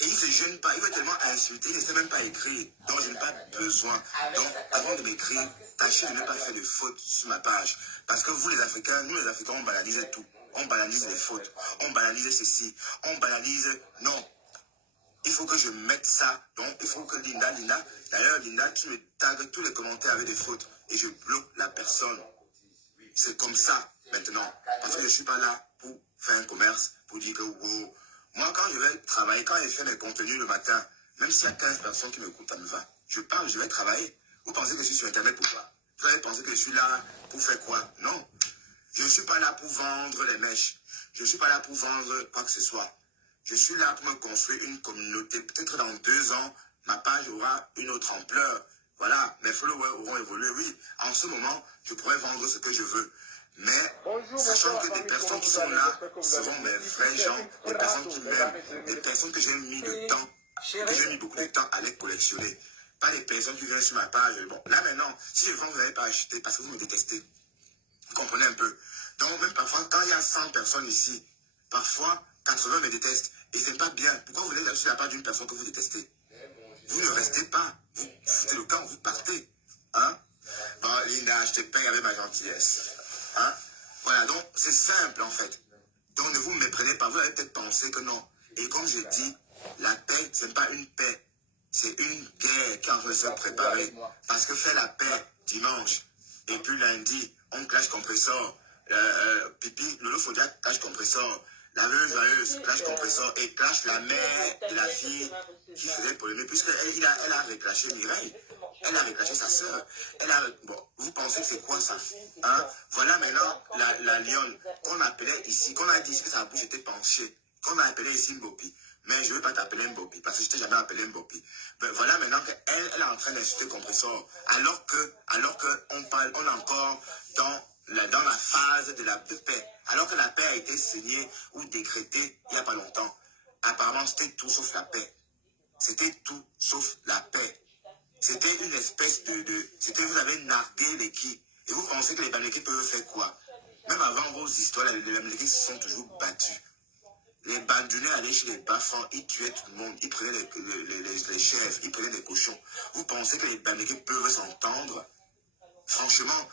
et il ne se gêne pas, il veut tellement insulter, il ne sait même pas écrire. Donc je n'ai pas besoin. Donc avant de m'écrire, tâchez de ne pas faire de fautes sur ma page. Parce que vous les Africains, nous les Africains, on banalise tout. On banalise les fautes. On banalise ceci. On banalise... Non. Il faut que je mette ça. Donc il faut que Linda, d'ailleurs Linda, tu me tagues tous les commentaires avec des fautes. Et je bloque la personne. C'est comme ça maintenant. Parce que je ne suis pas là pour faire un commerce, pour dire que... Oh, moi, quand je vais travailler, quand je fais mes contenus le matin, même s'il y a 15 personnes qui m'écoutent, ça me va. Je parle, je vais travailler. Vous pensez que je suis sur Internet pour quoi? Vous allez penser que je suis là pour faire quoi? Non. Je ne suis pas là pour vendre les mèches. Je ne suis pas là pour vendre quoi que ce soit. Je suis là pour me construire une communauté. Peut-être dans 2 ans, ma page aura une autre ampleur. Voilà, mes followers auront évolué. Oui, en ce moment, je pourrais vendre ce que je veux. Mais sachant que des personnes qui sont là seront mes vrais gens, des personnes qui m'aiment, des personnes que j'ai mis le temps, que j'ai mis beaucoup de temps à les collectionner. Pas des personnes qui viennent sur ma page. Bon, là maintenant, si je vends, vous n'allez pas acheter parce que vous me détestez. Vous comprenez un peu? Donc même parfois, quand il y a 100 personnes ici, parfois 80 me détestent. Et c'est pas bien. Pourquoi vous voulez sur la page d'une personne que vous détestez? Vous ne restez pas. Vous foutez le camp, vous partez. Hein? Bon, Linda, je te paye avec ma gentillesse. Hein? Voilà, donc c'est simple en fait. Donc ne vous méprenez pas. Vous allez peut-être penser que non. Et comme je dis, la paix, ce n'est pas une paix. C'est une guerre qui est en train de se préparer. Parce que faire la paix dimanche, et puis lundi, on clash compressor. Pipi, Lolo Fodia clash compressor. La veuve joyeuse clash compressor. Et clash la mère de la fille qui faisait polémique. Puisqu'elle a reclashé Mireille. Elle a reclaché sa sœur. Bon, vous pensez que c'est quoi ça? Hein? Voilà maintenant la lionne qu'on appelait ici, qu'on a dit que sa bouche était penchée, qu'on a appelé ici Mbopi. Mais je ne veux pas t'appeler Mbopi, parce que je t'ai jamais appelé Mbopi. Ben, voilà maintenant qu'elle est en train d'insulter Compressor, alors que on est encore dans la phase de paix. Alors que la paix a été signée ou décrétée il n'y a pas longtemps. Apparemment, c'était tout sauf la paix. C'était tout sauf la paix. C'était une espèce c'était vous avez nargué les qui. Et vous pensez que les Bamileke peuvent faire quoi? Même avant vos histoires, les Bamileke se sont toujours battus. Les Bandunais allaient chez les Bafans, ils tuaient tout le monde, ils prenaient les chèvres, ils prenaient les cochons. Vous pensez que les Bamileke peuvent s'entendre? Franchement,